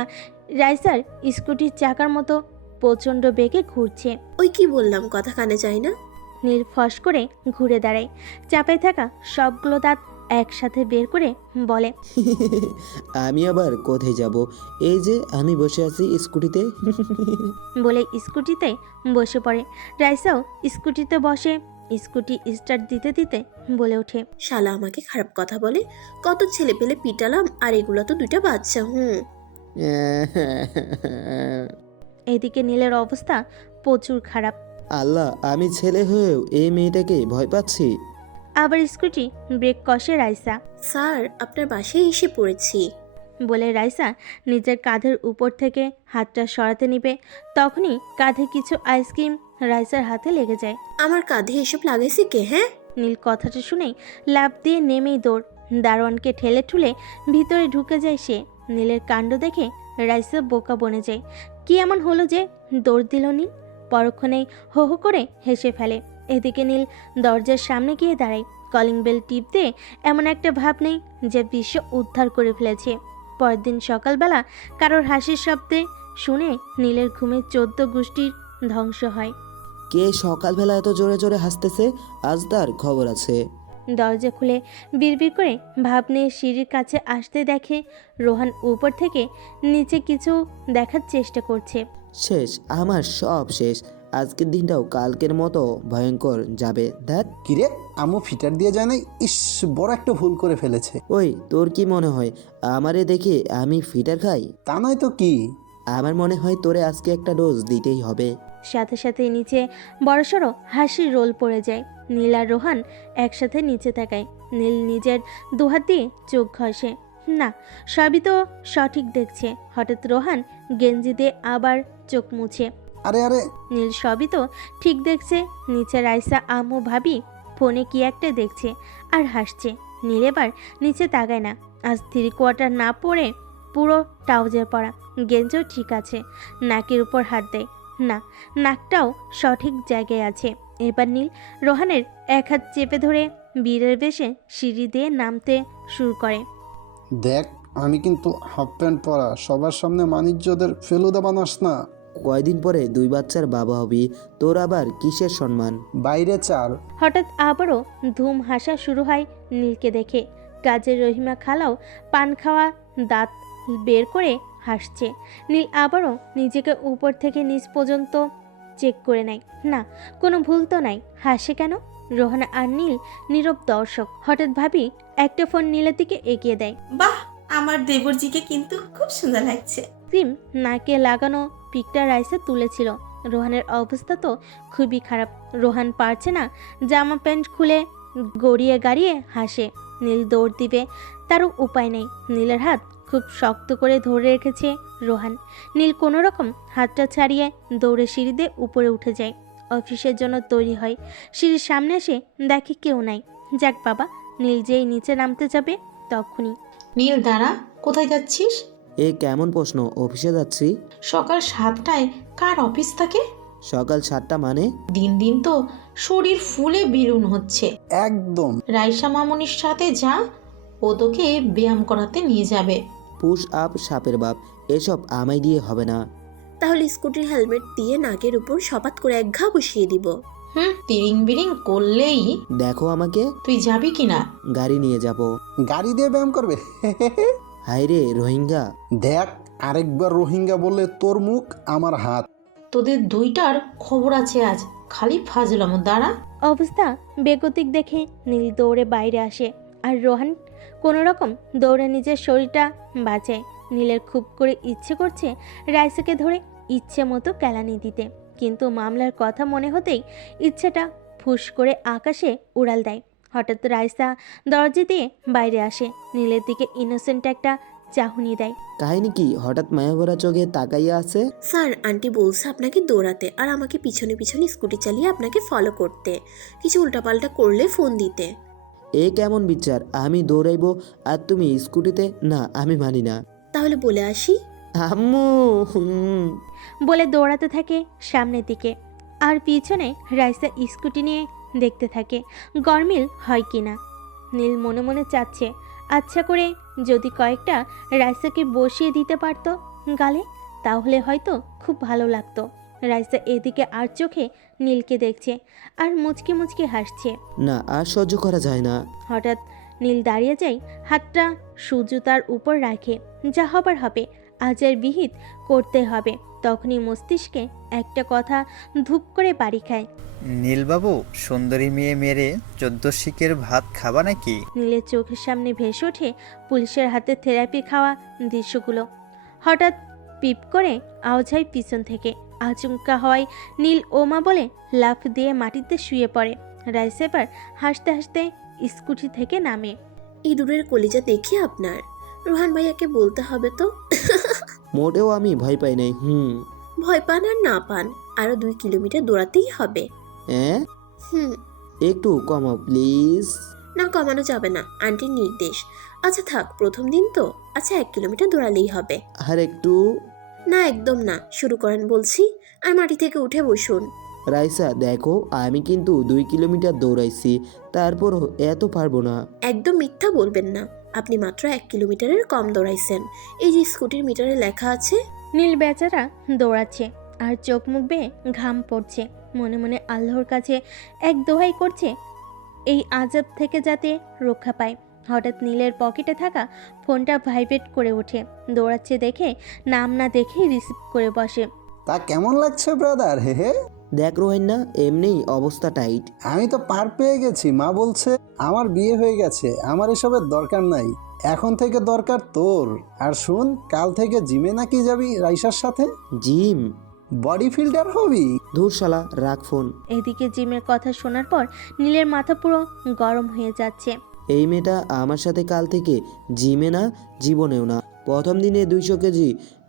রাইসার স্কুটির চাকার মতো প্রচণ্ড বেগে ঘুরছে। ওই কি বললাম, কথা কানে যায় না? নীল ফস করে ঘুরে দাঁড়ায়, চাপায় থাকা সবগুলো দাঁত একসাথে বের করে বলে, আমি আবার কোথায় যাব? এই যে আমি বসে আছি স্কুটিতে। বলে স্কুটিতে বসে পড়ে। রাইসাও স্কুটিতে বসে। স্কুটি স্টার্ট দিতে দিতে বলে ওঠে, শালা আমাকে খারাপ কথা বলে। কত ছেলে পেলে পিটালাম, আর এগুলো তো দুইটা বাচ্চা। এদিকে নীলের অবস্থা প্রচুর খারাপ। আল্লাহ, আমি ছেলে হয়েও এই মেয়েটাকে ভয় পাচ্ছি। আবার স্কুটি ব্রেক কষে রাইসা। স্যার আপনার বাসায় এসে পড়েছি। বলে রাইসা নিজের কাঁধের উপর থেকে হাতটা সরাতে নিবে, তখনই কাঁধে কিছু আইসক্রিম রাইসার হাতে লেগে যায়। আমার কাঁধে এসব লাগাইছে কে? হ্যাঁ, নীল কথাটা শুনেই লাফ দিয়ে নেমেই দৌড়। দারোয়ানকে ঠেলে ঠুলে ভিতরে ঢুকে যায় সে। নীলের কাণ্ড দেখে রাইসা বোকা বনে যায়। কি এমন হলো যে দৌড় দিল নীল? পরক্ষণেই হো হো করে হেসে ফেলে। এদিকে নীল দরজার সামনে গিয়ে দাঁড়ায়। কলিং বেল টিপ দিয়ে এমন একটা ভাব নেই যে বিশ্ব উদ্ধার করে ফেলেছে। পরের দিন সকালবেলা কারোর হাসির শব্দে শুনে নীলের ঘুমে 14 গোষ্ঠীর ধ্বংস হয়। কে সকালবেলা এত জোরে জোরে হাসতেছে? আজ তার খবর আছে। দরজা খুলে বিড়বিড় করে ভাব নিয়ে সিঁড়ির কাছে আসতে দেখে রোহান উপর থেকে নিচে কিছু দেখার চেষ্টা করছে। শেষ, আমার সব শেষ। আজকের দিনটাও কালকের মতো ভয়ঙ্কর যাবে। ধ্যাত। কিরে, আম্মু ফিটার দিয়ে যায় নাই? ইস, বড় একটা ভুল করে ফেলেছে। ওই তোর কি মনে হয় আমারে দেখে আমি ফিটার খাই? তা নয় তো কি। আমার মনে হয় তোরে আজকে একটা ডোজ দিতেই হবে। সাথে সাথে নিচে বড়সড় হাসির রোল পড়ে যায়। নীল আর রোহান একসাথে নিচে তাকায়। নীল নিজের দুহাত দিয়ে চোখ ঘষে। না, সবই তো সঠিক দেখছে। হঠাৎ রোহান গেঞ্জি দিয়ে আবার চোখ মুছে। আরে আরে, নীল সবই তো ঠিক দেখছে। নিচে রাইসা আম্মু ভাবি ফোনে কি একটা দেখছে আর হাসছে। নীল এবার নিচে তাকায় না। আজ 3/4 না পরে পুরো ট্রাউজার পরা, গেঞ্জও ঠিক আছে। নাকের উপর হাত দেয়। না, নাকটাও সঠিক জায়গায় আছে। এবার নীল রোহানের এক হাত চেপে ধরে বীরের বেশে সিঁড়ি দিয়ে নামতে শুরু করে। দেখ আমি কিন্তু হাফ প্যান্ট পরা, সবার সামনে মানিজ্যদের ফেলুদা বানাস না। কয়দিন পরে 2 বাচ্চার বাবা হবি, তোর আবার কিসের সম্মান? বাইরে চার। হঠাৎ আবারও ধুম হাসা শুরু হয় নীলকে দেখে। কাজের রহিমা খালাও পান খাওয়া দাঁত বের করে হাসছে। নীল আবারও নিজেকে উপর থেকে নিচ পর্যন্ত চেক করে নেয়। না, কোনো ভুল তো নাই। হাসে কেন? রোহান আর নীল নীরব দর্শক। হঠাৎ ভাবি একটা ফোন নীলের দিকে এগিয়ে দেয়। বাহ, আমার দেবরজিকে কিন্তু খুব সুন্দর লাগছে। ক্রিম নাকে লাগানো পিকটা রাইসা তুলেছিল। রোহানের অবস্থা তো খুবই খারাপ। রোহান পারছে না জামা প্যান্ট খুলে গড়িয়ে গাড়িয়ে হাসে। নীল দৌড় দিবে, তারও উপায় নেই। নীলের হাত খুব শক্ত করে ধরে রেখেছে রোহান। নীল কোনো রকম হাতটা ছাড়িয়ে দৌড়ে সিঁড়ি দিয়ে উপরে উঠে যায়। অফিসের জন্য তৈরি হয়। সিঁড়ির সামনে এসে দেখে কেউ নাই। যাক বাবা, নীল যেই নিচে নামতে যাবে তখনই নীল দাঁড়া, কোথায় যাচ্ছিস? এ কেমন প্রশ্ন? অফিসে যাচ্ছি। সকাল 7টায় কার অফিস থাকে? সকাল 7টা মানে? দিন দিন তো শরীর ফুলে বেলুন হচ্ছে। একদম। রাইসা মামুনির সাথে যা, ও তোকে ব্যায়াম করাতে নিয়ে যাবে। পুশ আপ সাপের বাপ, এসব আমায় দিয়ে হবে না। তাহলে স্কুটির হেলমেট দিয়ে নাকের উপর সপাত করে এক ঘা বসিয়ে দিব। তিরিং বিরিং করলেই। দেখো আমাকে। তুই যাবি কিনা? গাড়ি নিয়ে যাব। গাড়ি দিয়ে ব্যায়াম করবে? হাই রে রোহিঙ্গা। দেখ, আরেকবার রোহিঙ্গা বললে তোর মুখ আমার হাত। তোদের দুইটার খবর আছে আজ। খালি ফাজলাম। দাঁড়া। অবস্থা বেগতিক দেখে নীল দৌড়ে বাইরে আসে আর রোহান কোনো রকম দৌড়ে নিজের শরীরটা বাঁচায়। নীলের খুব করে ইচ্ছে করছে রাইসাকে ধরে ইচ্ছে মতো কেলানি দিতে, কিন্তু মামলার কথা মনে হতেই ইচ্ছেটা ফুস করে আকাশে উড়াল দেয়। হঠাৎ রাইসা দরজা দিয়ে বাইরে আসে, নীলের দিকে ইনোসেন্ট একটা চাহনি দেয়। কাহিনী কি? হঠাৎ মায়াভরা চোখে তাকাইয়া আছে। স্যার, আন্টি বলছে আপনাকে দৌড়াতে আর আমাকে পিছনে পিছনে স্কুটি চালিয়ে আপনাকে ফলো করতে। কিছু উল্টাপাল্টা করলে ফোন দিতে। এ কেমন বিচার? আমি দৌড়াইবো আর তুমি স্কুটিতে? না, আমি মানি না। তাহলে বলে আসি। আম্মু। বলে দৌড়াতে থাকে সামনের দিকে, আর পিছনে রাইসা স্কুটি নিয়ে দেখতে থাকে গরমিল হয় কিনা। নীল মনে মনে চাচ্ছে আচ্ছা করে যদি কয়েকটা রাইসাকে বসিয়ে দিতে পারতো গালে, তাহলে হয়তো খুব ভালো লাগতো। রাইসা এদিকে আর চোখে নীলকে দেখছে আর মুচকি মুচকি হাসছে। না, আর সহ্য করা যায় না। হঠাৎ নীল দাঁড়িয়ে যায়, হাতটা সুজুতার উপর রাখে। যা হবার হবে, আজের বিহিত করতে হবে। তখনই মস্তিষ্কে একটা কথা ধূপ করে বাড়ি খায়। নীলবাবু, সুন্দরী মেয়ে মেরে 14 শিকের ভাত খাবা নাকি? নীলের চোখের সামনে ভেসে ওঠে পুলিশের হাতে থেরাপি খাওয়া দৃশ্যগুলো। হঠাৎ পিপ করে আওয়াজ হয় পিছন থেকে। আচমকা হয় নীল ওমা বলে লাফ দিয়ে মাটিতে শুয়ে পড়ে। রাইসা এবার হাসতে হাসতে স্কুটি থেকে নামে। ইঁদুরের কলিজা দেখি আপনার। রোহান ভাইয়াকে বলতে হবে তো। মোটেও আমি ভয় পাই নাই। ভয় পান আর না পান, আরো 2 কিলোমিটার দৌড়াতেই হবে। হ্যাঁ, হুম। একটু কমাও প্লিজ। না, কমানো যাবে না, আন্টির নির্দেশ। আচ্ছা থাক, প্রথম দিন তো। আচ্ছা 1 কিলোমিটার দৌড়ালেই হবে। আর একটু। না, একদম না, শুরু করেন বলছি। আর মাটি থেকে উঠে বসুন। রাইসা দেখো, আমি কিন্তু 2 কিলোমিটার দৌড়াইছি, তারপরও এত পারবো না। একদম মিথ্যা বলবেন না, আপনি মাত্র 1 কিলোমিটারের কম দৌড়াইছেন। এই যে স্কুটির মিটারে লেখা আছে। নীল বেচারা দৌড়াচ্ছে আর চোখ মুখ বেয়ে ঘাম পড়ছে। মনে মনে আল্লাহর কাছে এক দোহাই করছে এই আজাব থেকে যাতে রক্ষা পায়। হঠাৎ নীলের পকেটে থাকা ফোনটা ভাইব্রেট করে ওঠে। দৌড়াচ্ছে দেখে নাম না দেখে রিসিভ করে বসে। তা কেমন লাগছে ব্রাদার? হে হে। দেখ রোহিন না, এমনিই অবস্থা টাইট। আমি তো পার পেয়ে গেছি। মা বলছে আমার বিয়ে হয়ে গেছে, আমার এসবের দরকার নাই। এখন থেকে দরকার তোর। আর শুন, কাল থেকে জিমে নাকি যাবি রাইসার সাথে? জিম? বডি ফিল্ডার হবি? ধুর শালা, রাখ ফোন। এদিকে জিমের কথা শোনার পর নীলের মাথা পুরো গরম হয়ে যাচ্ছে। এই মেয়েটা আমার সাথে কাল থেকে জিমে না, জীবনেও না। প্রথম দিনে 200 কেজি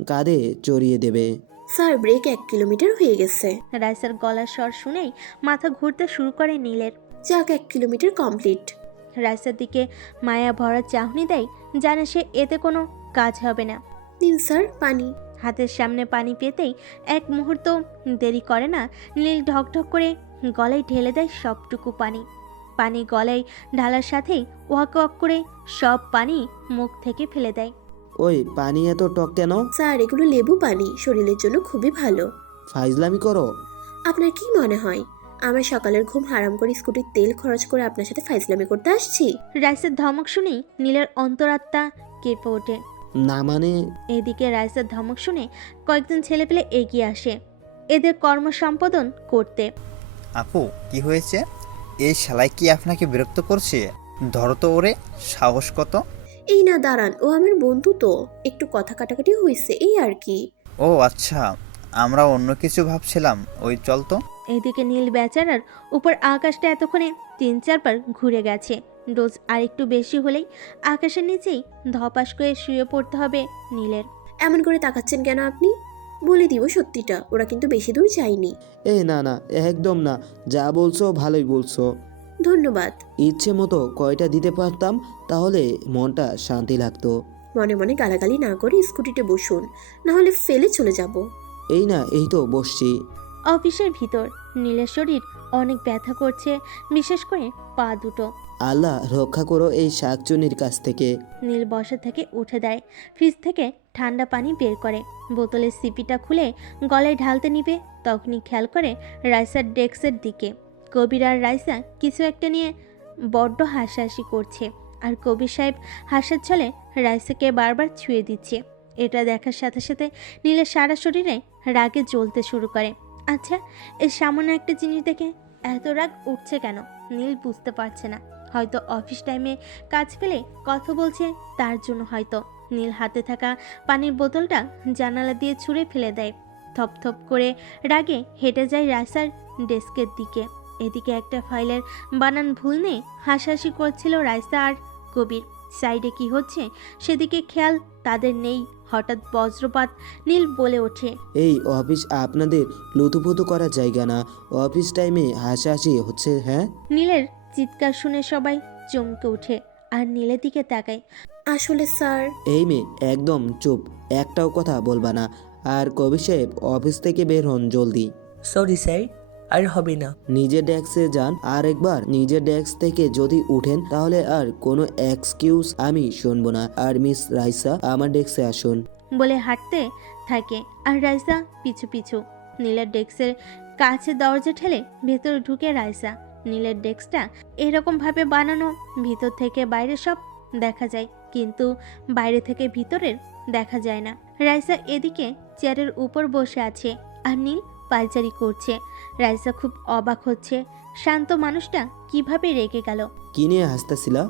কাঁধে চড়িয়ে দেবে। স্যার, ব্রেক 1 কিলোমিটার হয়ে গেছে। রাইসার গলার স্বর শুনেই মাথা ঘুরতে শুরু করে নীলের। যাক, 1 কিলোমিটার কমপ্লিট। রাইসার দিকে মায়া ভরা চাহনি দেয়, জানে সে এতে কোনো কাজ হবে না। নিন স্যার, পানি। হাতের সামনে পানি পেতেই এক মুহূর্ত দেরি করে না, নীল ঢকঢক করে গলায় ঢেলে দেয় সবটুকু পানি। পানি গলায় ঢালার সাথেই ওয়াক ওয়াক করে সব পানি মুখ থেকে ফেলে দেয়। ওই পানি এত টক কেন? স্যার, এগুলো লেবু পানি, শরীরের জন্য খুবই ভালো। ফাইজলামি করো? আপনার কি মনে হয় আমার সকালের ঘুম হারাম করে স্কুটির তেল খরচ করে আপনার সাথে ফাইজলামি করতে আসছি? রাইসের ধমক শুনেই নীলের অন্তরাত্মা কেঁপে ওঠে। না মানে? এদিকে রাইসের ধমক শুনে কয়েকজন ছেলেপেলে এগিয়ে আসে এদের কর্ম সম্পাদন করতে। আপু, কি হয়েছে? এই শালাই কি আপনাকে বিরক্ত করছে? ধরো তো ওরে, সাহস কত! এই না দাঁড়ান, ও আমার বন্ধু তো, একটু কথা কাটাকাটি হয়েছে এই আর কি। ও আচ্ছা, আমরা অন্য কিছু ভাবছিলাম। ওই চল তো। এদিকে নীল বেচারার উপর আকাশটা এতক্ষণে 3-4 বার ঘুরে গেছে। ডোজ আর একটু বেশি হলেই আকাশের নিচেই ধপাস করে শুয়ে পড়তে হবে নীলের। এমন করে তাকাচ্ছেন কেন আপনি? বলে দিব সত্যিটা, ওরা কিন্তু বেশি দূর যায়নি। না না, একদম না, যা বলছো ভালোই বলছো। ধন্যবাদ। ইচ্ছে মতো কয়টা দিতে পারতাম, তাহলে মনটা শান্তি লাগতো। মনে মনে গালাগালি না করে স্কুটিতে বসুন, না হলে ফেলে চলে যাব। এই তো বসছি। অফিসের ভিতর নীলের শরীর অনেক ব্যথা করছে, বিশেষ করে পা দুটো। আল্লাহ রক্ষা করো এই শাকচুনির কাছ থেকে। নীল বসা থেকে উঠে দেয়, ফ্রিজ থেকে ঠান্ডা পানি বের করে, বোতলের সিপিটা খুলে গলায় ঢালতে নিবে, তখনই খেয়াল করে রাইসার ডেস্কের দিকে। কবির আর রাইসা কিছু একটা নিয়ে বড্ড হাসাহাসি করছে, আর কবির সাহেব হাসার ছলে রাইসাকে বারবার ছুঁয়ে দিচ্ছে। এটা দেখার সাথে সাথে নীলের সারা শরীরে রাগে জ্বলতে শুরু করে। আচ্ছা, এই সামান্য একটা জিনিস দেখে এত রাগ উঠছে কেন নীল বুঝতে পারছে না। হয়তো অফিস টাইমে কাজ পেলে কথা বলছে, তার জন্য হয়তো। নীল হাতে থাকা পানির বোতলটা জানালা দিয়ে ছুঁড়ে ফেলে দেয়। থপথপ করে রাগে হেঁটে যায় রাইসার ডেস্কের দিকে। এদিকে একটা ফাইলের বানান ভুল নেই হাসাহাসি করছিল রাইসা আর কবির। সাইডে কি হচ্ছে সেদিকে খেয়াল তাদের নেই। হঠাৎ বজ্রপাত, নীল বলে ওঠে, এই অফিস আপনাদের লুতুপুতু করার জায়গা না। অফিস টাইমে হাসাহাসি হচ্ছে? হ্যাঁ। নীলের চিৎকার শুনে সবাই চমকে ওঠে আর নীলের দিকে তাকায়। আসলে স্যার। এই মেয়ে একদম চুপ, একটাও কথা বলবা না। আর কবি সাহেব, অফিস থেকে বের হন জলদি। সরি স্যার, আর হবে না। নিজের ডেস্কে যান, আর একবার নিজের ডেস্ক থেকে যদি উঠেন তাহলে আর কোনো এক্সকিউজ আমি শুনবো না। আর মিস রাইসা, আমার ডেস্কে আসুন। বলে হাঁটতে থাকে আর রাইসা পিছু পিছু। নীলের ডেস্কের কাছে দরজা ঠেলে ভেতরে ঢুকে রাইসা। নীলের ডেস্কটা এরকম ভাবে বানানো, ভিতর থেকে বাইরে সব দেখা যায়, কিন্তু বাইরে থেকে ভিতরের দেখা যায় না। রাইসা এদিকে চেয়ারের উপর বসে আছে আর নীল পায়চারি করছে। রাইসা খুব অবাক হচ্ছে, শান্ত মানুষটা কিভাবে রেগে গেল। কি নিয়ে হাসতেছিলা?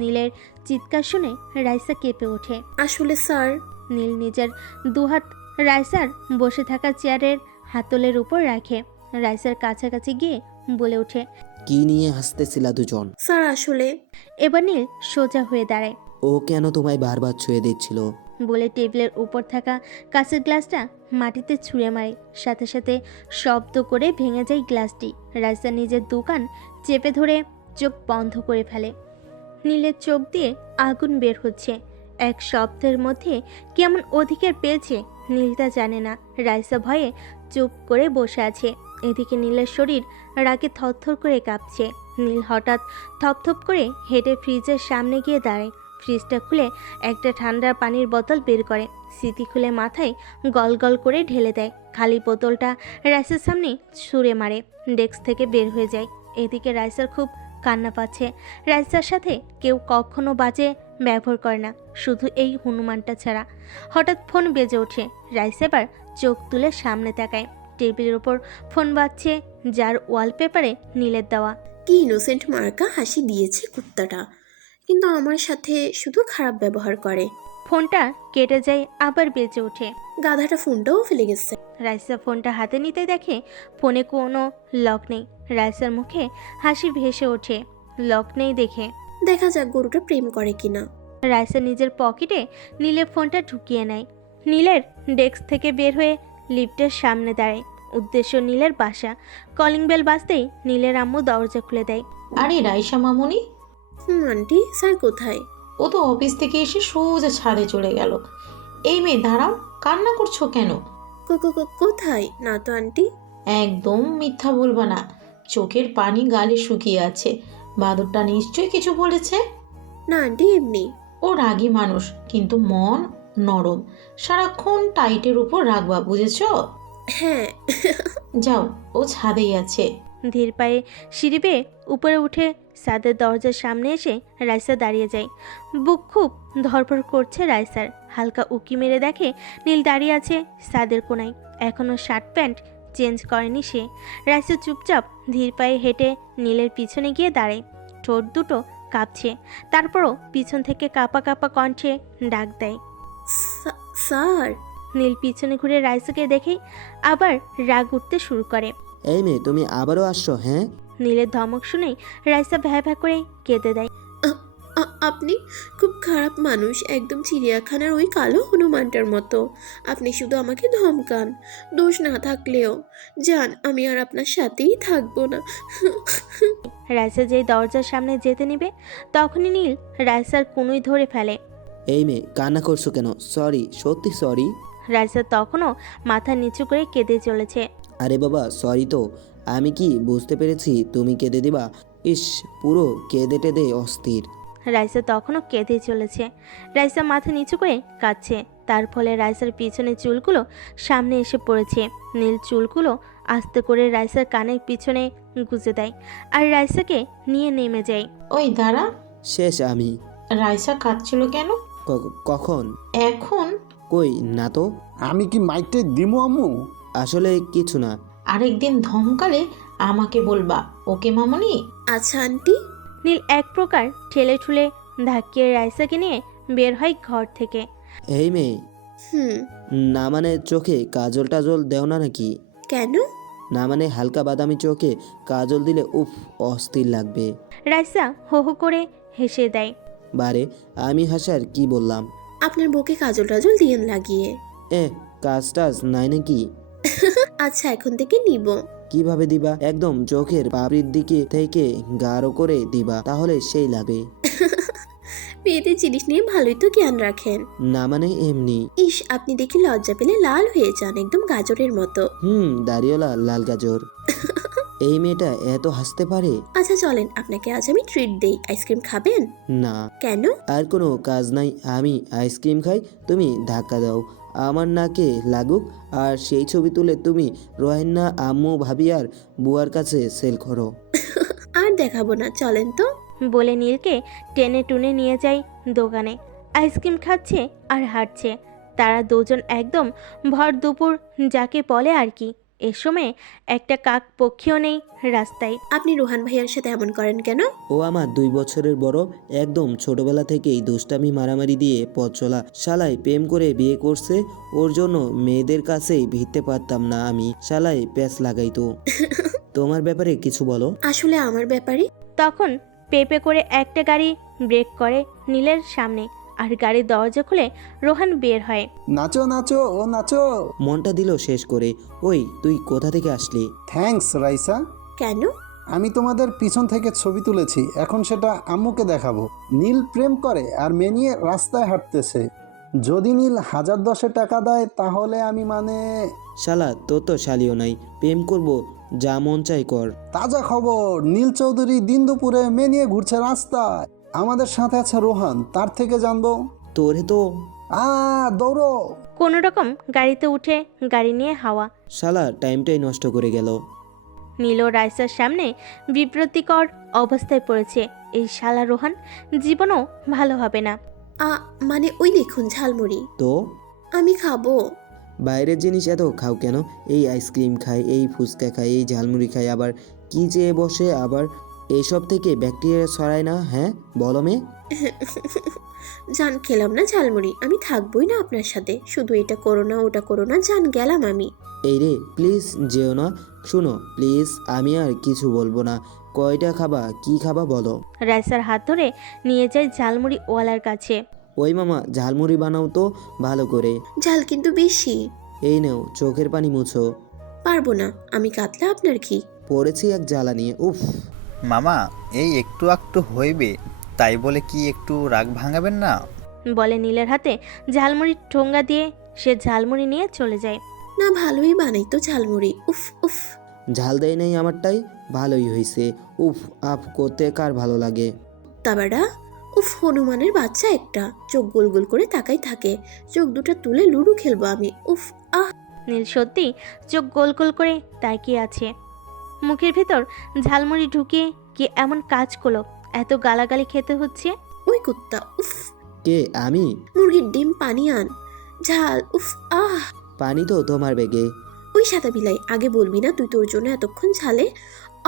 নীলের চিৎকার শুনে রাইসা কেঁপে ওঠে। আসলে স্যার। নীল নিজের দুহাত রাইসার বসে থাকা চেয়ারের হাতলের উপর রাখে, রাইসার কাছাকাছি গিয়ে বলে ওঠে, কি নিয়ে হাসতেছিলা দুজন? স্যার আসলে। এবার নীল সোজা হয়ে দাঁড়ায়। ও কেন তোমায় বারবার ছুঁয়ে দিচ্ছিল? বলে টেবিলের উপর থাকা কাঁচের গ্লাসটা মাটিতে ছুঁড়ে মারে, সাথে সাথে শব্দ করে ভেঙে যায় গ্লাসটি। রাইসা নিজের দোকান চেপে ধরে চোখ বন্ধ করে ফেলে। নীলের চোখ দিয়ে আগুন বের হচ্ছে। এক শব্দের মধ্যে কেমন অধিকার পেয়েছে নীল তা জানে না। রাইসা ভয়ে চুপ করে বসে আছে। এদিকে নীলের শরীর রাগে থরথর করে কাঁপছে। নীল হঠাৎ থপথপ করে হেঁটে ফ্রিজের সামনে গিয়ে দাঁড়ায়। ফ্রিজটা খুলে একটা ঠান্ডা পানির বোতল বের করে, স্মৃতি খুলে মাথায় গল গল করে ঢেলে দেয়। খালি বোতলটা রাইসার সামনে ছুঁড়ে মারে, ডেস্ক থেকে বের হয়ে যায়। এদিকে রাইসার খুব কান্না পাচ্ছে। রাইসার সাথে কেউ কখনো বাজে ব্যবহার করে না, শুধু এই হনুমানটা ছাড়া। হঠাৎ ফোন বেজে ওঠে। রাইসা এবার চোখ তুলে সামনে তাকায়। টেবিলের ওপর ফোন বাজছে, যার ওয়ালপেপারে নীলের দেওয়া। কি ইনোসেন্ট মার্কা হাসি দিয়েছে কুত্তাটা, কিন্তু আমার সাথে শুধু খারাপ ব্যবহার করে। ফোনটা কেটে যায়, আবার বেজে ওঠে। গাধাটা ফোনটাও ফেলে গেছে। রাইসা ফোনটা হাতে নিতে দেখে ফোনে কোনো লক নেই। রাইসার মুখে হাসি ভেসে ওঠে, লক নেই দেখে। দেখা যাক গরুটা প্রেম করে কিনা। রাইসা নিজের পকেটে নীলের ফোনটা ঢুকিয়ে নেয়। নীলের ডেস্ক থেকে বের হয়ে লিফটের সামনে দাঁড়ায়। উদ্দেশ্য নীলের বাসা। কলিং বেল বাজতেই নীলের আম্মু দরজা খুলে দেয়। আরে রাইসা মামুনি, আন্টি, স্যার কোথায়? ও তো অফিস থেকে এসে সোজা ছাদে চলে গেল। এই মেয়ে দাঁড়াও, কান্না করছো কেন? কোথায়? না তো আন্টি। একদম মিথ্যা বলবা না, চোখের পানি গালে শুকিয়ে আছে। বাদরটা নিশ্চয়ই কিছু বলেছে। না আন্টি, এমনি। ও রাগী মানুষ, কিন্তু মন নরম। সারাক্ষণ টাইটের উপর রাখবা, বুঝেছো? হ্যাঁ। যাও, ও ছাদেই আছে। ধীর পায়ে সিঁড়ি বেয়ে উপরে উঠে সাদের দরজার সামনে এসে রাইসা দাঁড়িয়ে যায়। বুক খুব ধরপড় করছে রাইসার। হালকা উকি মেরে দেখে নীল দাঁড়িয়ে আছে সাদের কোনায়, এখনো শার্ট প্যান্ট চেঞ্জ করেনি সে। রাইসা চুপচাপ ধীর পায়ে হেঁটে নীলের পিছনে গিয়ে দাঁড়ায়। ঠোঁট দুটো কাঁপছে, তারপরও পিছন থেকে কাঁপা কাঁপা কণ্ঠে ডাক দেয়। স্যার। নীল পিছনে ঘুরে রাইসাকে দেখেই আবার রাগ উঠতে শুরু করে। এই মেয়ে, তুমি আবারও আসছো? হ্যাঁ। নীলের ধমক শুনেই রাইসা ভ্যা ভ্যা করে কেঁদে দেয়। আপনি খুব খারাপ মানুষ, একদম চিড়িয়াখানার ওই কালো হনুমানটার মতো। আপনি শুধু আমাকে ধমকান, দোষ না থাকলেও। যান, আমি আর আপনার সাথেই থাকবো না। রাইসা যেই দরজার সামনে যেতে নিবে তখনই নীল রাইসার কনুই ধরে ফেলে। এই মেয়ে, কান্না করছো কেন? সরি, সত্যি সরি। রাইসা তখনও মাথা নিচু করে কেঁদে চলেছে। আরে বাবা, সরি তো। আমি কি বুঝতে পেরেছি তুমি কেঁদে দিবা? ইস, পুরো কেঁদে টেদে অস্থির। রাইসা তখনও কেঁদে চলেছে। রাইসা মাথা নিচু করে কাঁদছে, তার ফলে রাইসার পিছনে চুলগুলো সামনে এসে পড়েছে। নীল চুলগুলো আস্তে করে রাইসার কানের পিছনে গুজে দেয় আর রাইসাকে নিয়ে নেমে যায়। ওই দাঁড়া। শেষ আমি। রাইসা কাঁদছিল কেন? কখন? এখন? কই না তো। আমি কি মাইকটা দিমু আম্মু? আসলে কিছু না। আরেকদিন ধমকালে আমাকে বলবা, ওকে মামনি? আচ্ছা আন্টি। নীল এক প্রকার ঠেলে ঠুলে ধাক্কিয়ে রাইসাকে নিয়ে বের হয় ঘর থেকে। এই মেয়ে, হুম। না মানে চোখে কাজল টাজল দেও না নাকি? কেন? না মানে হালকা বাদামি চোখে কাজল দিলে উফ, অস্থির লাগবে। রাইসা হো হো করে হেসে দেয়। বারে, আমি হাসার কি বললাম? আপনার বুকে কাজল টাজল দিয়েন লাগিয়ে। কাজ টাজ নাই নাকি? আচ্ছা, এখন থেকে নিব। কিভাবে দিবা? একদম চোখের পাপড়ির দিকে থেকে গাঢ় করে দিবা, তাহলে সেই লাগে। মেয়েদের জিনিস নিয়ে ভালোই তো জ্ঞান রাখেন। না মানে এমনি। ইস, আপনি দেখি লজ্জা পেলে লাল হয়ে যান, একদম গাজরের মতো। দাড়িওয়ালা লাল গাজর। এই মেয়েটা এত হাসতে পারে। আচ্ছা চলেন, আপনাকে আজ আমি ট্রিট দেই। আইসক্রিম খাবেন? না। কেন? আর কোনো কাজ নাই, আমি আইসক্রিম খাই, তুমি ধাক্কা দাও, আমার নাকে লাগুক, আর সেই ছবি তুলে তুমি রোহান্না, আম্মু, ভাবি আর বুয়ার কাছে সেল করো। আর দেখাবো না, চলেন তো। বলে নীলকে টেনে টুনে নিয়ে যায় দোকানে। আইসক্রিম খাচ্ছে আর হাঁটছে। তারা দুজন একদম ভর দুপুর যাকে বলে আর কি। এ সময় একটা কাক পক্ষীও নেই রাস্তায়। আপনি রোহান ভাইয়ার সাথে এমন করেন কেন? ও আমার 2 বছরের বড়, একদম ছোটবেলা থেকেই দুষ্টামি মারামারি দিয়ে পথ চলা। শালাই প্রেম করে বিয়ে করছে, ওর জন্য মেয়েদের কাছেই ভিড়তে পারতাম না আমি। শালাই প্যাচ লাগাইতো। তোমার ব্যাপারে কিছু বলো। আসলে আমার ব্যাপারে। তখন পেপে করে একটা গাড়ি ব্রেক করে নীলের সামনে আর গাড়ির দরজা খুলে রোহান বের হয়। নাচো নাচো, ও নাচো। মনটা দিল শেষ করে। ওই, তুই কোথা থেকে আসলি? থ্যাঙ্কস রাইসা। কেন? আমি তোমাদের পিছন থেকে ছবি তুলেছি, এখন সেটা আম্মুকে দেখাবো। নীল প্রেম করে আর মেয়ে নিয়ে রাস্তায় হাঁটতেছে। যদি নীল 1010 টাকা দেয় তাহলে আমি শালা, তোর তো শালিও নাই, প্রেম করব যা মন চাই কর। তাজা খবর, নীল চৌধুরী দিন দুপুরে মেয়ে নিয়ে ঘুরছে রাস্তায়। আমাদের সাথে আছে রোহান, তার থেকে জানবো। তোরে তো। দৌড়ো। কোনো রকম গাড়িতে উঠে গাড়ি নিয়ে হাওয়া। শালা টাইমটাই নষ্ট করে গেল। নীল ও রাইসার সামনে বিব্রতিকর অবস্থায় পড়েছে। এই শালা রোহান জীবনও ভালো হবে না। মানে ওই দেখুন ঝালমুড়ি। তো আমি খাবো। বাইরের জিনিস এত খাও কেন? এই আইসক্রিম খাই, এই ফুচকা খাই, এই ঝালমুড়ি খাই, আবার কি চেয়ে বসে, আবার এইসব থেকে ব্যাকটেরিয়া ছড়ায় না? হ্যাঁ বলো মে। জান, খেলাম না ঝালমুড়ি, আমি থাকবোই না আপনার সাথে। শুধু এটা করো না, ওটা করো না, জান গেলাম আমি। এই রে, প্লিজ যেও না। শুনো প্লিজ, আমি আর কিছু বলবো না। কয়টা খাবা, কি খাবা বলো। রাইসার হাত ধরে নিয়ে যায় ঝালমুড়ি ওয়ালার কাছে। ওই মামা, ঝালমুড়ি বানাও তো ভালো করে। ঝাল কিন্তু বেশি। এই নেও, চোখের পানি মুছো। পারবো না, আমি কাতলা, আপনার কি? পড়েছি এক জ্বালা নিয়ে, উফ। মামা, এই একটু একটু হইবে, তাই বলে কি একটু রাগ ভাঙাবেন না? বলে নীলের হাতে ঝালমুড়ির ঠোঙ্গা দিয়ে সে ঝালমুড়ি নিয়ে চলে যায়। না, ভালোই বানাই তো ঝালমুড়ি। উফ উফ। ঝাল দেয় নাই আমারটাই, ভালোই হয়েছে। উফ আপ করতে কার ভালো লাগে। তাবাড়া। উফ, হনুমানের বাচ্চা একটা, চোখ গোল গোল করে তাকাই থাকে। চোখ দুটো তুলে লুডো খেলবো আমি। উফ আহ। নীল সত্যি চোখ গোল গোল করে তাকিয়ে আছে। মুখের ভেতর ঝালমুড়ি ঢুকিয়ে কি এমন কাজ করলো এত গালাগালি খেতে হচ্ছে? ওই কুত্তা। উফ। কে? আমি? মুরগির ডিম পানি আন। ঝাল। উফ আহ। পানি তো তোমার বেগে। ওই সাদা বিলাই, আগে বলবি না তুই তোর জন্য এতক্ষণ ঝালে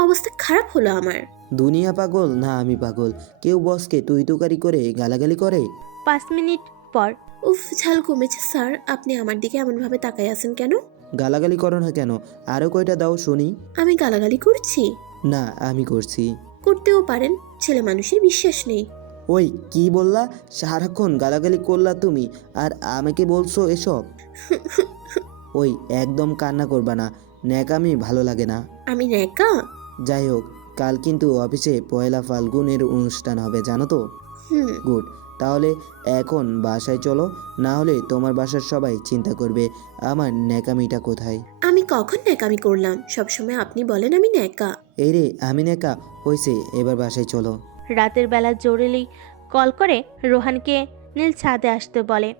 অবস্থা খারাপ হলো আমার। দুনিয়া পাগল না আমি পাগল? কেউ বসকে তুই তুকারি করে গালাগালি করে? 5 মিনিট পর। উফ, ঝাল কমেছে স্যার। আপনি আমার দিকে এমনভাবে তাকাই আছেন কেন? গালাগালি করো না কেন? আরও কয়টা দাও শুনি। আমি গালাগালি করছি? না আমি করছি। করতেও পারেন, ছেলে মানুষের বিশ্বাস নেই। ওই কি বললা? সারাক্ষণ গালাগালি করলা তুমি, আর আমাকে বলছো এসব? ওই একদম কান্না করবা না, ন্যাকামি ভালো লাগে না। আমি ন্যাকা? যাই হোক, কাল কিন্তু অফিসে পয়লা ফাল্গুনের অনুষ্ঠান হবে জানো তো? হুম। গুড, তাহলে এখন বাসায় চলো, না হলে তোমার বাসার সবাই চিন্তা করবে আমার ন্যাকামিটা কোথায়। আমি কখন ন্যাকামি করলাম? সবসময় আপনি বলেন আমি ন্যাকা। এই রে, আমি ন্যাকা হয়েছে, এবার বাসায় চলো। রাতের বেলা জরুরি কল করে রোহানকে নীল ছাদে আসতে বলে।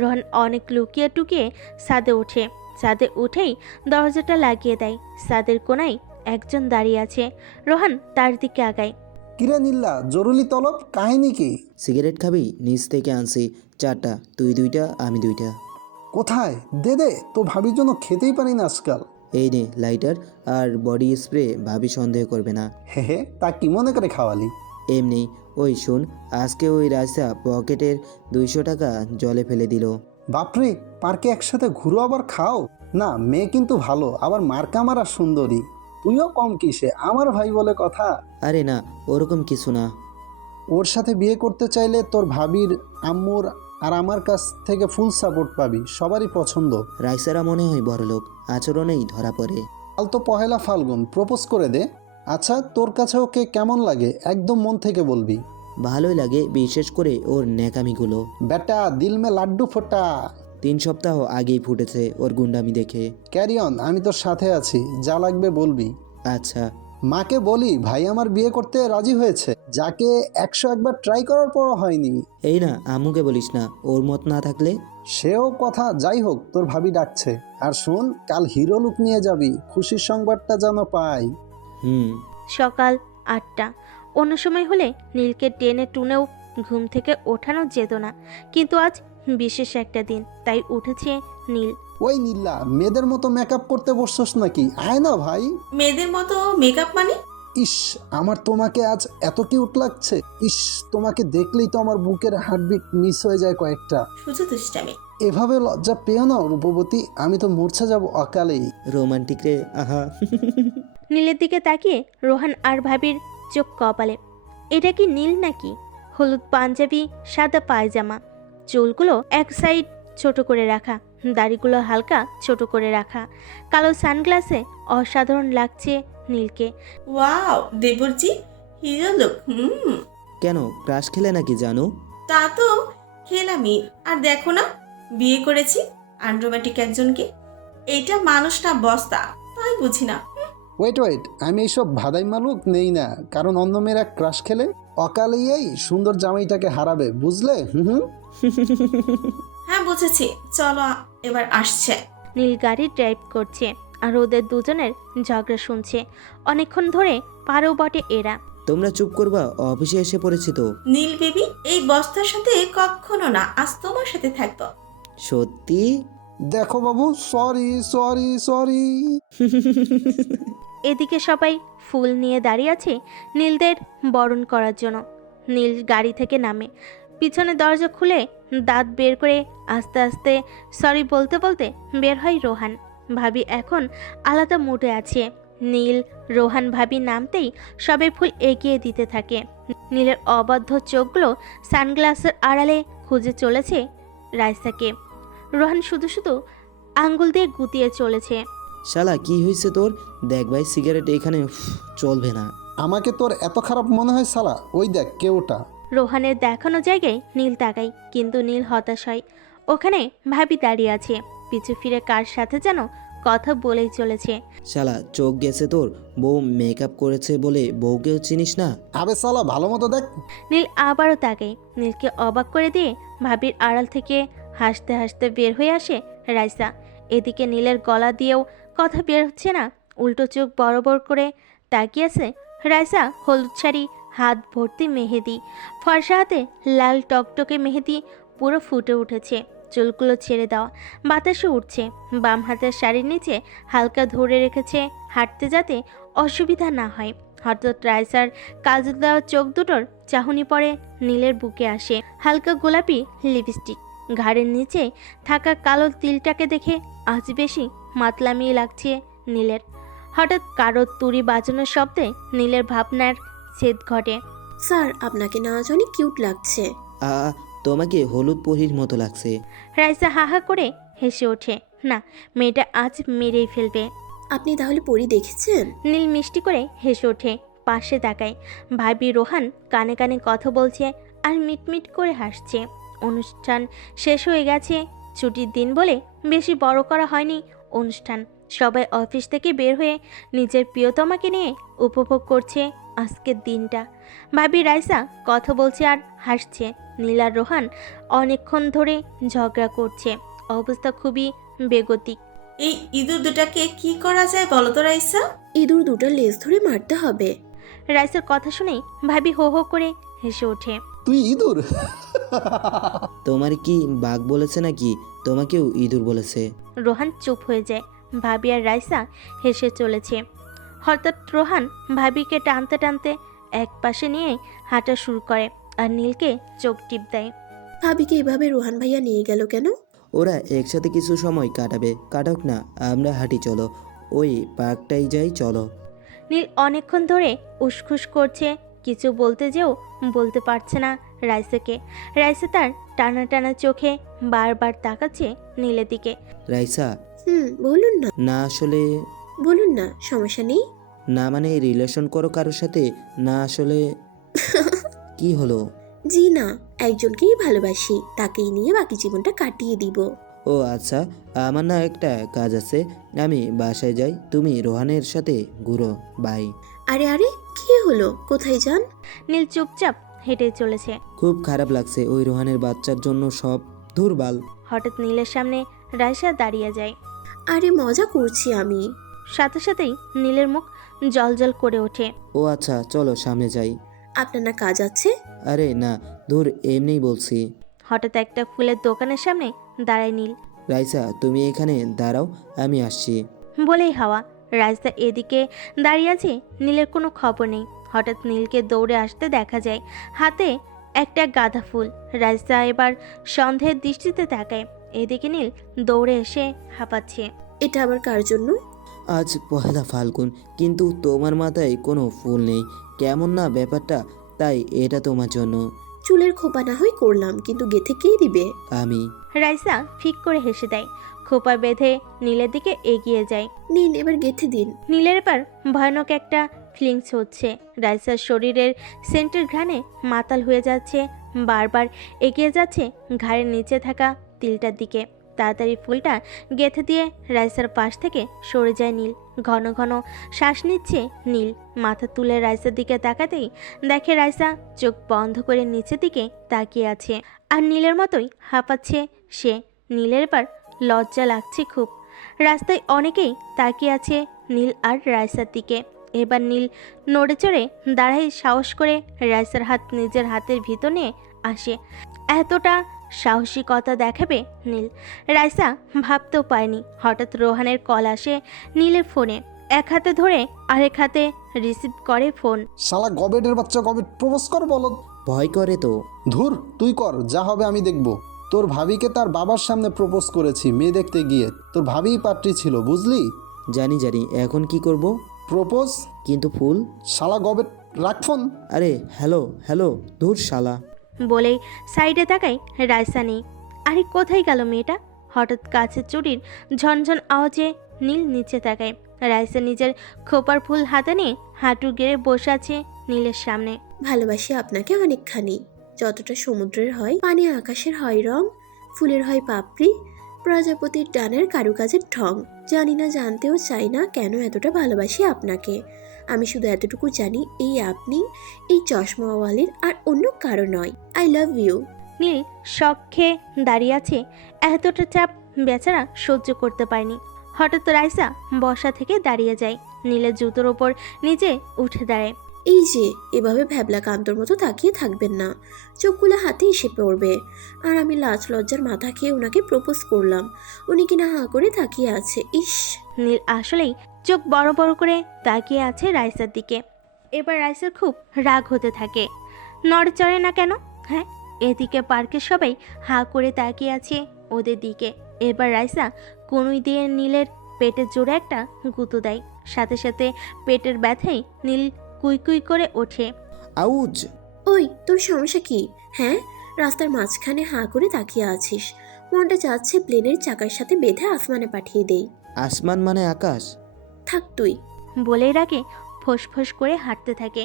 রোহান অনেক লুকিয়ে টুকিয়ে ছাদে ওঠে। ছাদে উঠেই দরজাটা লাগিয়ে দেয়। ছাদের কোনায় একজন দাঁড়িয়ে আছে। রোহান তার দিকে আগায়। কিরে নীল্লা, জরুরি তলব, কাহিনী কি? সিগারেট খাবি? নিচ থেকে আনছি 4টা, তুই 2টা আমি 2টা। কোথায়? দে দে, তো ভাবির জন্য খেতেই পারি না আজকাল। এই নে লাইটার আর বডি স্প্রে, ভাবি সন্দেহ করবে না। হে হে, তা কি মনে করে খাওয়ালি? এমনি। ওই শোন, আজকে ওই রাস্তা পকেটের 200 টাকা জলে ফেলে দিল। বাপরে, পার্কে একসাথে ঘুরো আবার খাও? না, মেয়ে কিন্তু ভালো, আবার মার্কা মারা সুন্দরী। তুইও কম কিসে, আমার ভাই বলে কথা। আরে না, ওরকম কিছু না। ওর সাথে বিয়ে করতে চাইলে তোর ভাবির, আম্মুর আর আমার কাছ থেকে ফুল সাপোর্ট পাবি, সবারই পছন্দ। রাইসারা মনে হয় বড়লোক, আচরণেই ধরা পড়ে। কাল তো পহেলা ফাল্গুন, প্রপোজ করে দে। আচ্ছা, তোর কাছে ওকে কেমন লাগে একদম মন থেকে বলবি। ভালোই লাগে, বিশেষ করে ওর ন্যাকামিগুলো। বেটা দিল মে লাড্ডু ফোটা। 3 সপ্তাহ আগেই ফুটেছে ওর গুন্ডামি দেখে। ক্যারি অন, আমি তোর সাথে আছি, যা লাগবে বলবি। আচ্ছা। মাকে বলি ভাই আমার বিয়ে করতে রাজি হয়েছে, যাকে 101বার ট্রাই করার পরও হয়নি। এই না, আম্মুকে বলিস না, ওর মত না থাকলে। সেও কথা, যাই হোক তোর ভাবি ডাকছে। আর শোন, কাল হিরো লুক নিয়ে যাবি, খুশির সংবাদটা যেন পাই। হুম। সকাল 8টা। অন্য সময় হলে নীলকে টেনে টুনেও ঘুম থেকে ওঠানো যেত না, কিন্তু আজ বিশেষ একটা দিন, তাই উঠেছে নীল। ওই নীল্লা, মেয়েদের মতো মেকআপ করতে বসছস নাকি? আয় না ভাই। মেয়েদের মতো মেকআপ মানে? ইস, আমার তোমাকে আজ এত কিউট লাগছে। ইস, তোমাকে দেখলেই তো আমার বুকের হার্টবিট মিস হয়ে যায় কয়েকটা। শুধু দুষ্টামি। এভাবে লজ্জা পেও না রূপবতী, আমি তো মূর্ছা যাব অকালেই। রোমান্টিক রে, আহা। নীলের দিকে তাকিয়ে রোহান আর ভাবির চোখ কপালে। এটা কি নীল নাকি? হলুদ পাঞ্জাবি, সাদা পায়জামা, চুলগুলো এক সাইড ছোট করে রাখা, দাড়িগুলো হালকা ছোট করে রাখা, কালো সানগ্লাসে অসাধারণ লাগছে নীলকে। ওয়াও দেবরজি, হিরো লুক। কেন, ক্রাশ খেলে নাকি জানো? তা তো খেলামই। আর দেখো না, বিয়ে করেছি আনরোম্যান্টিক একজনকে। এইটা মানুষ না বস্তা, তাই বুঝি না। ওয়েট ওয়েট, আমি এইসব ভাদাই মালুক নেই না, কারণ অন্য মেয়েরা ক্রাশ খেলে অকালেই এই সুন্দর জামাইটাকে হারাবে, বুঝলে? হুম। হ্যাঁ বুঝেছি, চলো এবার আসছে। নীল গাড়ি ড্রাইভ করছে আর ওদের দুজনের ঝগড়া শুনছে। অনেকক্ষণ ধরে পারও বটে এরা। তোমরা চুপ করবা, অফিসে এসে পড়েছি তো। নীল বেবি, এই বস্তার সাথে কখনো না, আজ তোমার সাথে থাকবো। সত্যি? দেখো বাবু, সরি সরি সরি। এদিকে সবাই ফুল নিয়ে দাঁড়িয়ে আছে নীলদের বরণ করার জন্য। নীল গাড়ি থেকে নামে, পিছনে দরজা খুলে দাঁত বের করে আস্তে আস্তে সরি বলতে বলতে বের হয় রোহান। ভাবি এখন আলাদা মুডে আছে। নীল, রোহান, ভাবি নামতেই সবাই ফুল এগিয়ে দিতে থাকে। নীলের অবাধ্য চোখগুলো সানগ্লাসের আড়ালে খুঁজে চলেছে রাইসাকে। রোহান শুধু শুধু আঙ্গুল দিয়ে গুতিয়ে চলেছে। শালা কি হয়েছে তোর? দেখ ভাই, সিগারেট এখানে চলবে না। আমাকে তোর এত খারাপ মনে হয় সালা? ওই দেখ কে ওটা। রোহানের দেখানো জায়গায় নীল তাকায়, কিন্তু নীল হতাশ হয়। ওখানে ভাবি দাঁড়িয়ে আছে, পিছু ফিরে কার সাথে যেন কথা বলেই চলেছে। শালা চোখ গেছে তোর? বউ মেকআপ করেছে বলে বউকেও চিনিস না? আবে সালা, ভালো মতো দেখ। নীল আবারও তাকায়। নীলকে অবাক করে দিয়ে ভাবির আড়াল থেকে হাসতে হাসতে বের হয়ে আসে রাইসা। এদিকে নীলের গলা দিয়েও কথা বের হচ্ছে না, উল্টো চোখ বড় বড় করে তাকিয়ে আছে রাইসা। হলুদ শাড়ি, হাত ভর্তি মেহেদি, ফর্সা হাতে লাল টকটকে মেহেদি পুরো ফুটে উঠেছে। চুলগুলো ছেড়ে দেওয়া, বাতাসে উঠছে। বাম হাতের শাড়ির নিচে হালকা ধরে রেখেছে হাঁটতে, যাতে অসুবিধা না হয়। হঠাৎ রাইসার কাজল দেওয়া চোখ দুটোর চাহনি পড়ে নীলের বুকে আসে। হালকা গোলাপি লিপস্টিক, ঘাড়ের নিচে থাকা কালো তিলটাকে দেখে আজ বেশি মাতলামি লাগছে নীলের। হঠাৎ কারো তুড়ি বাজানোর শব্দে নীলের ভাবনার ছেদ ঘটে। স্যার, আপনাকে না আজ অনেক কিউট লাগছে। আ তোমাকে হলুদ পরীর মতো লাগছে। রাইসা হাহা করে হেসে ওঠে। না, মেয়েটা আজ মেরেই ফেলবে। আপনি তাহলে পরি দেখেছেন? নীল মিষ্টি করে হেসে ওঠে, পাশে তাকায়। ভাবি রোহান কানে কানে কথা বলছে আর মিটমিট করে হাসছে। অনুষ্ঠান শেষ হয়ে গেছে। ছুটির দিন বলে বেশি বড় করা হয়নি অনুষ্ঠান। সবাই অফিস থেকে বের হয়ে নিজের প্রিয়তমাকে নিয়ে উপভোগ করছে আজকের দিনটা। ভাবি রাইসা কথা বলছে আর হাসছে। নীল আর রোহান অনেকক্ষণ ধরে ঝগড়া করছে। অবস্থা খুবই বেগতিক। এই ইঁদুর দুটাকে কি করা যায় বলো তো রাইসা? ইঁদুর দুটো লেজ ধরে মারতে হবে। রাইসার কথা শুনেই ভাবি হো হো করে হেসে ওঠে। তুই ইঁদুর? তোমার কি বাঘ বলেছে নাকি তোমাকেও ইঁদুর বলেছে? রোহান চুপ হয়ে যায়। ভাবি আর রাইসা হেসে চলেছে। হঠাৎ রোহান ভাবিকে টানতে টানতে এক পাশে নিয়ে হাঁটা শুরু করে আর নীলকে চোখ টিপ দেয়। ভাবিকে এভাবে রোহান ভাইয়া নিয়ে গেল কেন? ওরা একসাথে কিছু সময় কাটাবে, কাটাক না, আমরা হাঁটি চলো, ওই পার্কটাই যাই চলো। নীল অনেকক্ষণ ধরে উসখুস করছে, কিছু বলতে যেও বলতে পারছে না রাইসাকে। রাইসা তার টানা টানা চোখে বারবার তাকাচ্ছে নীলের দিকে। রাইসা, বলুন না। না আসলে বলুন না, সমস্যা নেই। না মানে রিলেশন করো কারোর সাথে? না আসলে কি হলো? জি না, একজনকেই ভালোবাসি, তাকেই নিয়ে বাকি জীবনটা কাটিয়ে দিব। ও আচ্ছা, আমার না একটা কাজ আছে, আমি বাসায় যাই, তুমি রোহানের সাথে ঘুরো, বাই। আরে আরে, কি হলো? কোথায় যান? নীল চুপচাপ হেঁটে চলেছে। খুব খারাপ লাগছে ওই রোহানের বাচ্চার জন্য সব। দুর্বল। হঠাৎ নীলের সামনে রাইসা দাঁড়িয়ে যায়। আরে মজা করছি আমি। সাথে সাথেই নীলের মুখ জলজল করে ওঠে। ও আচ্ছা, চলো সামনে যাই। আপনার না কাজ আছে? আরে না, দূর, এমনিই বলছি। হঠাৎ একটা ফুলের দোকানের সামনে দাঁড়ায় নীল। রাইসা, তুমি এখানে দাঁড়াও, আমি আসছি। বলেই হাওয়া। রাইসা এদিকে দাঁড়িয়ে আছে, নীলের কোনো খবর নেই। হঠাৎ নীলকে দৌড়ে আসতে দেখা যায়, হাতে একটা গাঁদা ফুল। রাইসা এবার সন্দেহের দৃষ্টিতে তাকায়। এদিকে নীল দৌড়ে এসে হাঁপাচ্ছে। এটা আবার কার জন্য? আজ পহেলা ফাল্গুন, কিন্তু তোমার মাথায় কোনো ফুল নেই, কেমন না ব্যাপারটা, তাই এটা তোমার জন্য। চুলের খোপা না হয় করলাম, কিন্তু গেথে কে দিবে? আমি। রাইসা ফিক করে হেসে দেয়, খোপা বেঁধে নীলের দিকে এগিয়ে যায়। নিন, এবার গেথে দিন। নীলের এবার ভয়ানক একটা ফিলিংস হচ্ছে। রাইসার শরীরের সেন্টের ঘ্রাণে মাতাল হয়ে যাচ্ছে। বারবার এগিয়ে যাচ্ছে ঘাড়ের নিচে থাকা তিলটার দিকে। তাড়াতাড়ি ফুলটা গেঁথে দিয়ে রাইসার পাশ থেকে সরে যায় নীল। ঘন ঘন শ্বাস নিচ্ছে নীল। মাথা তুলে রাইসার দিকে তাকাতেই দেখে রাইসা চোখ বন্ধ করে নিচের দিকে তাকিয়ে আছে, আর নীলের মতোই হাঁপাচ্ছে সে। নীলের এবার লজ্জা লাগছে খুব। রাস্তায় অনেকেই তাকিয়ে আছে নীল আর রাইসার দিকে। এবার নীল নড়ে চড়ে দাঁড়াই, সাহস করে রাইসার হাত নিজের হাতের ভিতর নিয়ে আসে। এতটা সাহসিকতা দেখাবে নীল রাইসা ভাবতেও পায়নি। হঠাৎ রোহানের কল আসে নীলের ফোনে। এক হাতে ধরে আরেক হাতে রিসিভ করে ফোন। শালা গবেটের বাচ্চা, গবেট প্রপোজ কর বলদ। ভয় করে তো। ধুর, তুই কর, যা হবে আমি দেখব। তোর ভাবিকে তার বাবার সামনে প্রপোজ করেছি মেয়ে দেখতে গিয়ে। তোর ভাবিই পাত্রী ছিল, বুঝলি? জানি জানি, এখন কি করব? প্রপোজ। কিন্তু ফুল? শালা গবেট, রাখ ফোন। আরে হ্যালো হ্যালো, ধুর শালা। বলেই সাইডে তাকাই, রাইসা নেই। আরে কোথায় গেল মেয়েটা? হঠাৎ কাছের চুড়ির ঝনঝন আওয়াজে নীল নিচে তাকায়। রাইসা নিজের খোপার ফুল হাতে নিয়ে হাঁটু গেড়ে বসে আছে নীলের সামনে। ভালোবাসি আপনাকে অনেকখানি, যতটা সমুদ্রের হয় পানি, আকাশের হয় রং, ফুলের হয় পাপড়ি, প্রজাপতির ডানের কারুকাজের ঢং। জানি না, জানতেও চাই না কেন এতটা ভালোবাসি আপনাকে। আমি শুধু এতটুকু জানি, এই আপনি, এই চশমাওয়ালির আর অন্য কারো নয়। I love you. নীল শখ খেয়ে দাঁড়িয়ে আছে। এতটা চাপ বেচারা সহ্য করতে পারেনি। হঠাৎ রাইসা বসা থেকে দাঁড়িয়ে যায়, নীলের জুতোর ওপর নিচে উঠে দাঁড়ায়। এই যে এভাবে ভ্যাবলা কান্তর মতো তাকিয়ে থাকবেন না, চোখগুলো হাতে এসে পড়বে। আর আমি লাজ লজ্জার মাথা খেয়ে ওনাকে প্রপোজ করলাম, উনি কিনা হাঁ করে তাকিয়ে আছে। ইস! নীল আসলেই চোখ বড় বড় করে তাকিয়ে আছে রাইসার দিকে। এবার রাইসার খুব রাগ হতে থাকে। নড়ে চড়ে না কেন? হ্যাঁ, এদিকে পার্কের সবাই হাঁ করে তাকিয়ে আছে ওদের দিকে। এবার রাইসা কনুই দিয়ে নীলের পেটের জোরে একটা গুঁতো দেয়। সাথে সাথে পেটের ব্যথায় নীল কুই করে ওঠে। আউজ! ওই, তোর সমস্যা কি? হ্যাঁ, রাস্তার মাঝখানে হাঁ করে তাকিয়ে আছিস। মনটা যাচ্ছে প্লেনের চাকার সাথে বেঁধে আসমানে পাঠিয়ে দেই। আসমান মানে আকাশ? থাক তুই। বলে রাগে ফোঁস করে হাঁটতে থাকে।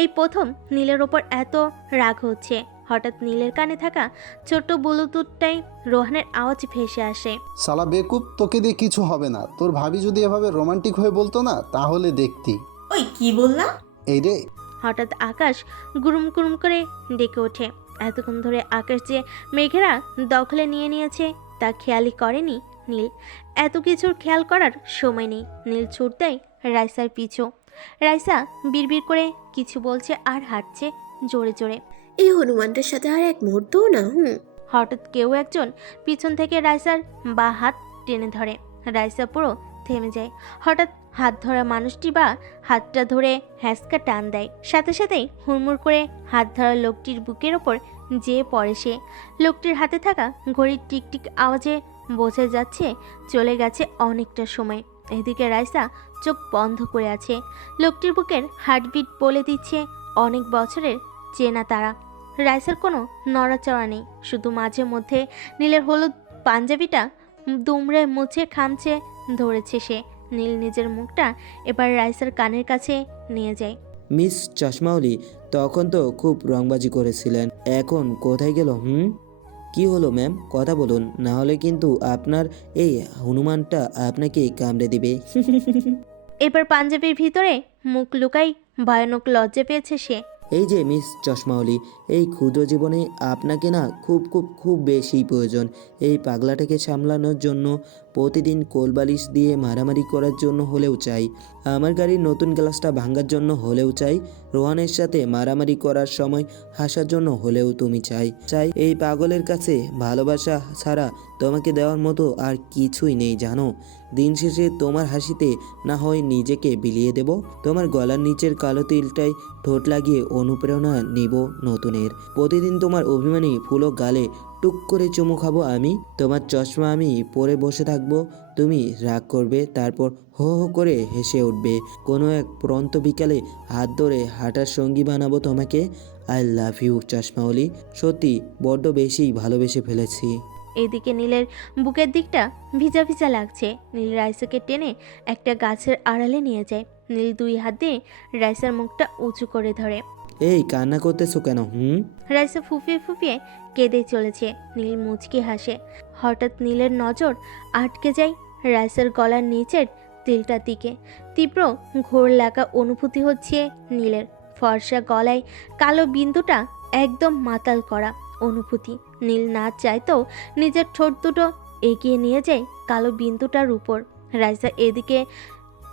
এই প্রথম নীলের ওপর এত রাগ হচ্ছে। হঠাৎ নীলের কানে থাকা ছোট্ট ব্লুটুথটাই রোহানের আওয়াজ ভেসে আসে। শালা বেকুব, তোকে দিয়ে কিছু হবে না। তোর ভাবি যদি এভাবে রোমান্টিক হয়ে বলতো না, তাহলে দেখতি। ওই কি বললাম? এই রে, হঠাৎ আকাশ গুরুম করে ডেকে ওঠে। এতক্ষণ ধরে আকাশ যে মেঘেরা দখলে নিয়েছে তা খেয়ালই করেনি নীল। এত কিছুর খেয়াল করার সময় নেই। নীল ছুট দেয় রাইসার পিছু। রাইসা বিড়বিড় করে কিছু বলছে আর হাঁটছে জোরে। এই হনুমানটার সাথে আর এক মুহূর্তও না। হঠাৎ কেউ একজন পিছন থেকে রাইসার বা হাত টেনে ধরে। রাইসা পুরো থেমে যায়। হঠাৎ হাত ধরা মানুষটি বা হাতটা ধরে হ্যাঁচকা টান দেয়। সাথে সাথেই হুড়মুড় করে হাত ধরা লোকটির বুকের ওপর যেয়ে পড়ে সে। লোকটির হাতে থাকা ঘড়ির টিকটিক আওয়াজে বোঝা যাচ্ছে চলে গেছে অনেকটা সময়। এদিকে রাইসা চোখ বন্ধ করে আছে। লোকটির বুকের হার্টবিট বলে দিচ্ছে অনেক বছরের চেনা তারা। রাইসার কোনো নড়াচড়া নেই, শুধু মাঝে মধ্যে নীলের হলুদ পাঞ্জাবিটা দুমড়ে মুছে খামচে ধরেছে সে। নীল নিজের মুখটা এবার রাইসার কানের কাছে নিয়ে যায়। মিস চশমাওলি, তখন তো খুব রংবাজি করেছিলেন, এখন কোথায় গেল? কি হলো ম্যাম, কথা বলুন, না হলে কিন্তু আপনার এই হনুমানটা আপনাকে কামড়ে দিবে। এবার পাঞ্জাবির ভিতরে মুখ লুকাই ভয়ানক লজ্জা পেয়েছে সে। এই যে মিস চশমাওলি, এই ক্ষুদ্র জীবনে আপনাকে না খুব খুব খুব বেশি প্রয়োজন। এই পাগলাটাকে সামলানোর জন্য প্রতিদিন কোলবালিশ দিয়ে মারামারি করার জন্য হলেও চাই, আমার গাড়ির নতুন গ্লাসটা ভাঙার জন্য হলেও চাই, রোহানের সাথে মারামারি করার সময় হাসার জন্য হলেও তুমি চাই। এই পাগলের কাছে ভালোবাসা ছাড়া তোমাকে দেওয়ার মতো আর কিছুই নেই জানো। দিন শেষে তোমার হাসিতে না হয় নিজেকে বিলিয়ে দেব, তোমার গলার নিচের কালো তিলটাই ঠোঁট লাগিয়ে অনুপ্রেরণা নিব নতুনের। প্রতিদিন তোমার অভিমানী ফুলো গালে টুক করে চুমু খাবো আমি, তোমার চশমা আমি পরে বসে থাকবো, তুমি রাগ করবে, তারপর হো হো করে হেসে উঠবে। কোনো এক প্রন্ত বিকালে হাত ধরে হাঁটার সঙ্গী বানাবো তোমাকে। আই লাভ ইউ চশমাওলি, সত্যি বড্ড বেশি ভালোবেসে ফেলেছি। এদিকে নীলের বুকের দিকটা ভিজা ভিজা লাগছে। নীল রাইসাকে টেনে একটা গাছের আড়ালে নিয়ে যায়। নীল দুই হাত দিয়ে রাইসার মুখটা উঁচু করে ধরে। এই কান্না করতেছো কেন? রাইসা ফুপিয়ে কেঁদে চলেছে। নীল মুচকি হাসে। হঠাৎ নীলের নজর আটকে যায় রাইসার গলার নিচের তিলটার দিকে। তীব্র ঘোর লাগা অনুভূতি হচ্ছে নীলের। ফর্সা গলায় কালো বিন্দুটা একদম মাতাল করা অনুভূতি। নীল না চাইতেও নিজের ঠোঁট দুটো এগিয়ে নিয়ে যায় কালো বিন্দুটার উপর। রাইসা এদিকে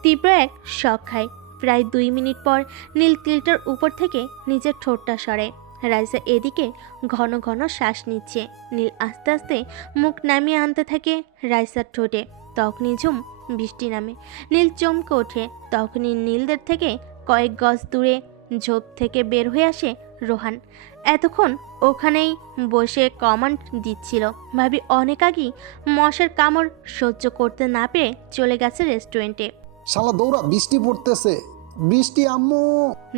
তীব্র এক শক খায়। প্রায় 2 মিনিট পর নীল তিলটার উপর থেকে নিজের ঠোঁটটা সরায়। রাইসা এদিকে ঘন ঘন শ্বাস নিচ্ছে। নীল আস্তে আস্তে মুখ নামিয়ে আনতে থাকে রাইসার ঠোঁটে। তখনই ঝুম বৃষ্টি নামে। নীল চমকে ওঠে। তখনই নীলদের থেকে কয়েক গজ দূরে ঝোপ থেকে বের হয়ে আসে রোহান। এতক্ষণ ওখানেই বসে কমান্ড দিচ্ছিল। ভাবি অনেক আগেই মশার কামড় সহ্য করতে না পেরে চলে গেছে রেস্টুরেন্টে। শালা দৌড়া, বৃষ্টি পড়তেছে। বৃষ্টি আম্মু!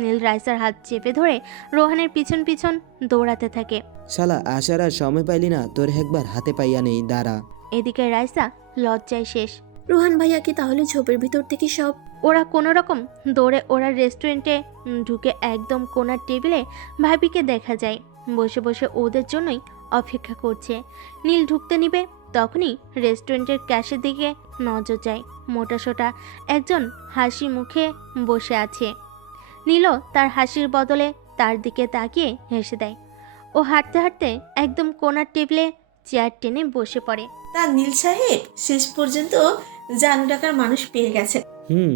নীল রাইসার হাত চেপে ধরে রোহানের পিছন দৌড়াতে থাকে। শালা আসার আর সময় পাইলি না, তোর একবার হাতে পাইয়া নেই, দাঁড়া। এদিকে রাইসা লজ্জায় শেষ। রোহান ভাইয়া কি তাহলে ঝোপের ভিতর থেকে সব? ওরা কোনো রকম দৌড়ে ওরা রেস্টুরেন্টে ঢুকে একদম কোনার টেবিলে ভাবিকে দেখা যায় বসে বসে ওদের জন্যই অপেক্ষা করছে। নীল ঢুকতে নিবে তখনই রেস্টুরেন্টের ক্যাশের দিকে নজর যায়। মোটাসোটা একজন হাসি মুখে বসে আছে। নীলও তার হাসির বদলে তার দিকে তাকিয়ে হেসে দেয়। ও হাঁটতে হাঁটতে একদম কোনার টেবিলে চেয়ার টেনে বসে পড়ে। তা নীল সাহেব শেষ পর্যন্ত জানু ডাকার মানুষ পেয়ে গেছেন।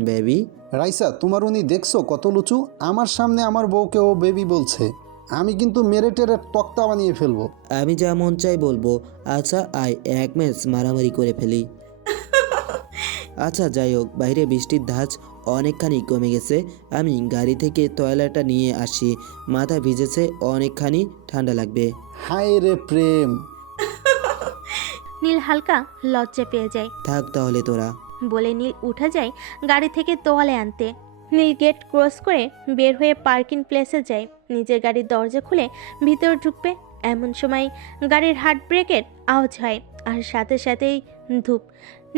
বেবি, রাইসা, তোমার উনি দেখছো কত লুচু? আমার সামনে আমার বউকে ও বেবি বলছে। আমি কিন্তু মেরে টেরে তক্তা বানিয়ে ফেলবো। আমি যা মন চাই বলবো। আচ্ছা আয় এক ম্যাচ মারামারি করে ফেলি। আচ্ছা যাই হোক, বাইরে বৃষ্টির ধাঁচ অনেকখানি কমে গেছে। আমি গাড়ি থেকে টয়লেটটা নিয়ে আসি। মাথা ভিজেছে অনেকখানি, ঠান্ডা লাগবে। হায় রে প্রেম। নীল হালকা লজ্জা পেয়ে যায়। থাক তাহলে তোরা। বলে নীল উঠে যায় গাড়ি থেকে তোয়ালে আনতে। নীল গেট ক্রস করে বের হয়ে পার্কিং প্লেসে যায়। নিজের গাড়ির দরজা খুলে ভিতরে ঢুকবে, এমন সময় গাড়ির হার্ট ব্রেকের আওয়াজ হয় আর সাথে সাথেই ধূপ।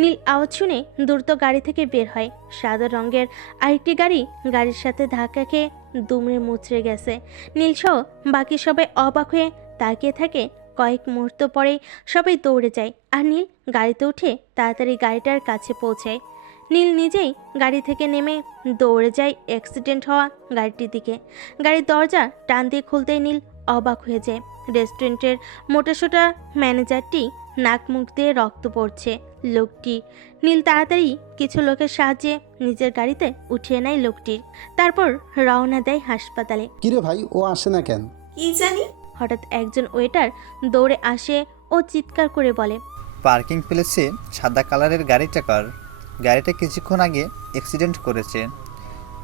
নীল আওয়াজ শুনে দ্রুত গাড়ি থেকে বের হয়। সাদা রঙের আরেকটি গাড়ি গাড়ির সাথে ধাক্কা খেয়ে দুমড়ে মুচড়ে গেছে। নীল সহ বাকি সবাই অবাক হয়ে তাকিয়ে থাকে। কয়েক মুহূর্ত পরেই সবাই দৌড়ে যায় আর নীল গাড়িতে উঠে তাড়াতাড়ি গাড়িটার কাছে পৌঁছায়। নীল নিজেই গাড়ি থেকে নেমে দৌড়ে যায় অ্যাক্সিডেন্ট হওয়া গাড়িটির দিকে। গাড়ির দরজা টান দিয়ে খুলতেই নীল অবাক হয়ে যায়। রেস্টুরেন্টের মোটাসোটা ম্যানেজারটি নাক মুখ দিয়ে রক্ত পড়ছে। লোকটি নীল তাড়াতাড়ি কিছু লোকের সাহায্যে নিজের গাড়িতে উঠিয়ে নেয় লোকটির। তারপর রওনা দেয় হাসপাতালে। কিরে ভাই, ও আসে না কেন? কি জানি। হঠাৎ একজন ওয়েটার দৌড়ে আসে ও চিৎকার করে বলে, পার্কিং প্লেসে সাদা কালারের গাড়িটা কার? গাড়িটা কিছুক্ষণ আগে অ্যাক্সিডেন্ট করেছে।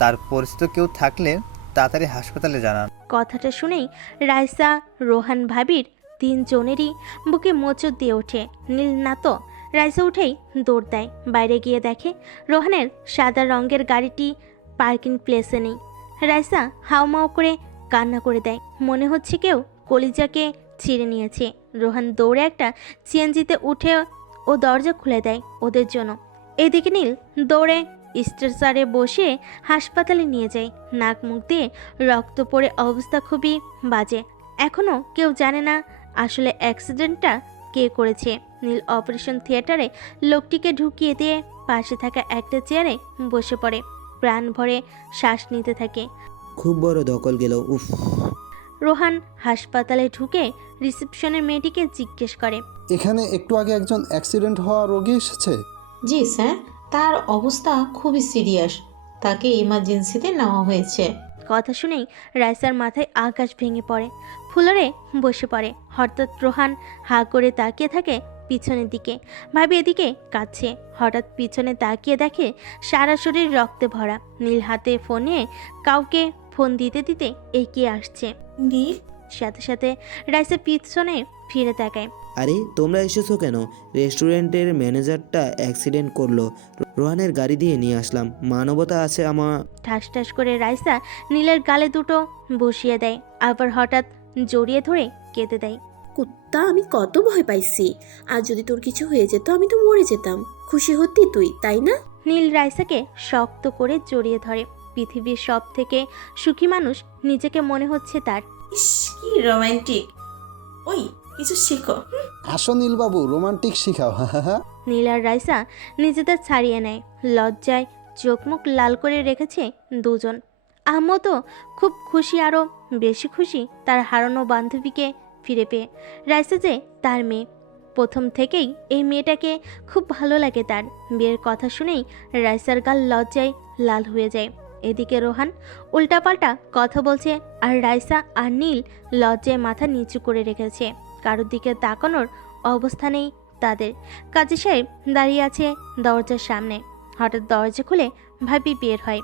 তার পরিচিত কেউ থাকলে তাড়াতাড়ি হাসপাতালে জানান। কথাটা শুনেই রাইসা, রোহান ভাবির তিনজনেরই বুকে মোচড় দিয়ে ওঠে। নীল না তো। রাইসা উঠেই দৌড় দেয়। বাইরে গিয়ে দেখে রোহানের সাদা রঙের গাড়িটি পার্কিং প্লেসে নেই। রাইসা হাউমাউ করে কান্না করে দেয়। মনে হচ্ছে কেউ কলিজাকে ছিঁড়ে নিয়েছে। রোহান দৌড়ে একটা সিএনজিতে উঠে ও দরজা খুলে দেয় ওদের জন্য। এদিকে নীল দৌড়ে স্ট্রেচারে বসে হাসপাতালে নিয়ে যায়। নাক মুখ দিয়ে রক্ত পড়ে অবস্থা খুবই বাজে। এখনও কেউ জানে না আসলে অ্যাক্সিডেন্টটা কে করেছে। নীল অপারেশন থিয়েটারে লোকটিকে ঢুকিয়ে দিয়ে পাশে থাকা একটা চেয়ারে বসে পড়ে। প্রাণ ভরে শ্বাস নিতে থাকে। খুব বড় দখল গেল, উফ। রোহান হাসপাতালে ঢুকে রিসেপশনের মেয়েটিকে জিজ্ঞেস করে, এখানে একটু আগে একজন অ্যাক্সিডেন্ট হওয়া রোগী এসেছে। জি স্যার, তার অবস্থা খুবই সিরিয়াস, তাকে ইমার্জেন্সিতে নেওয়া হয়েছে। কথা শুনেই রাইসার মাথায় আকাশ ভেঙে পড়ে। ফুলরে বসে পড়ে। হঠাৎ রোহান হা করে তাকিয়ে থাকে পিছনের দিকে। ভাবি এদিকে কাঁদছে। হঠাৎ পিছনে তাকিয়ে দেখে সারা শরীর রক্তে ভরা। নীল হাতে ফোন নিয়ে কাউকে ফোন দিতে দিতে এগিয়ে আসছে। নীল, সাথে সাথে রাইসা পিছনে ফিরে তাকায়। আরে তোমরা এসেছো কেন? রেস্টুরেন্টের ম্যানেজারটা অ্যাক্সিডেন্ট করলো, রোহানের গাড়ি দিয়ে নিয়ে আসলাম। মানবতা আছে আমার। ঠাস ঠাস করে রাইসা নীলের গালে দুটো বসিয়ে দেয়, আবার হঠাৎ জড়িয়ে ধরে কেঁদে দেয়। কুত্তা, আমি কত ভয় পাইছি। আর যদি তোর কিছু হয়ে যেত আমি তো মরে যেতাম। খুশি হতি তুই, তাই না? নীল রাইসাকে শক্ত করে জড়িয়ে ধরে। পৃথিবীর সব থেকে সুখী মানুষ নিজেকে মনে হচ্ছে তার। ইস কি রোমান্টিক। ওই কিছু শেখো। আসো নীলবাবু, রোমান্টিক শিখাও। নীল আর রাইসা নিজেদের ছাড়িয়ে নেয়। লজ্জায় চোখ মুখ লাল করে রেখেছে দুজন। আম্মু তো খুব খুশি, আরও বেশি খুশি তার হারানো বান্ধবীকে ফিরে পেয়ে। রাইসা যে তার মেয়ে, প্রথম থেকেই এই মেয়েটাকে খুব ভালো লাগে তার। বিয়ের কথা শুনেই রাইসার গাল লজ্জায় লাল হয়ে যায়। এদিকে রোহান উল্টাপাল্টা কথা বলছে আর রাইসা আর নীল লজ্জায় মাথা নিচু করে রেখেছে। কারোর দিকে তাকানোর অবস্থা নেই তাদের। কাজী সাহেব দাঁড়িয়ে আছে দরজার সামনে। হঠাৎ দরজা খুলে ভাবি বের হয়।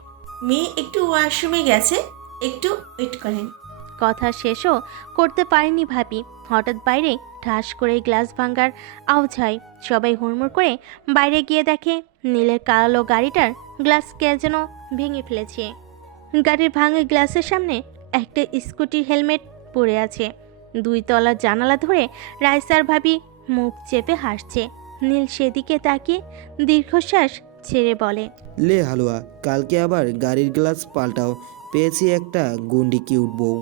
মেয়ে একটু ওয়াশরুমে গেছে, একটু ওয়েট করেন। কথা শেষও করতে পারেনি ভাবি। হঠাৎ বাইরে ঠাস করে গ্লাস ভাঙার আওয়াজ হয়। সবাই হুড়মুড় করে বাইরে গিয়ে দেখে নীলের কালো গাড়িটার গ্লাস কে যেন ভেঙে ফেলেছে। গাড়ির ভাঙা গ্লাসের সামনে একটা স্কুটির হেলমেট পড়ে আছে। 2 তলা জানালা ধরে রাইসার ভাবি মুখ চেপে হাসছে। নীল সেদিকে তাকিয়ে দীর্ঘশ্বাস ছেড়ে বলে, লে হালুয়া, কালকে আবার গাড়ির গ্লাস পাল্টাও। পেয়েছি একটা গুন্ডি কিউট বউ।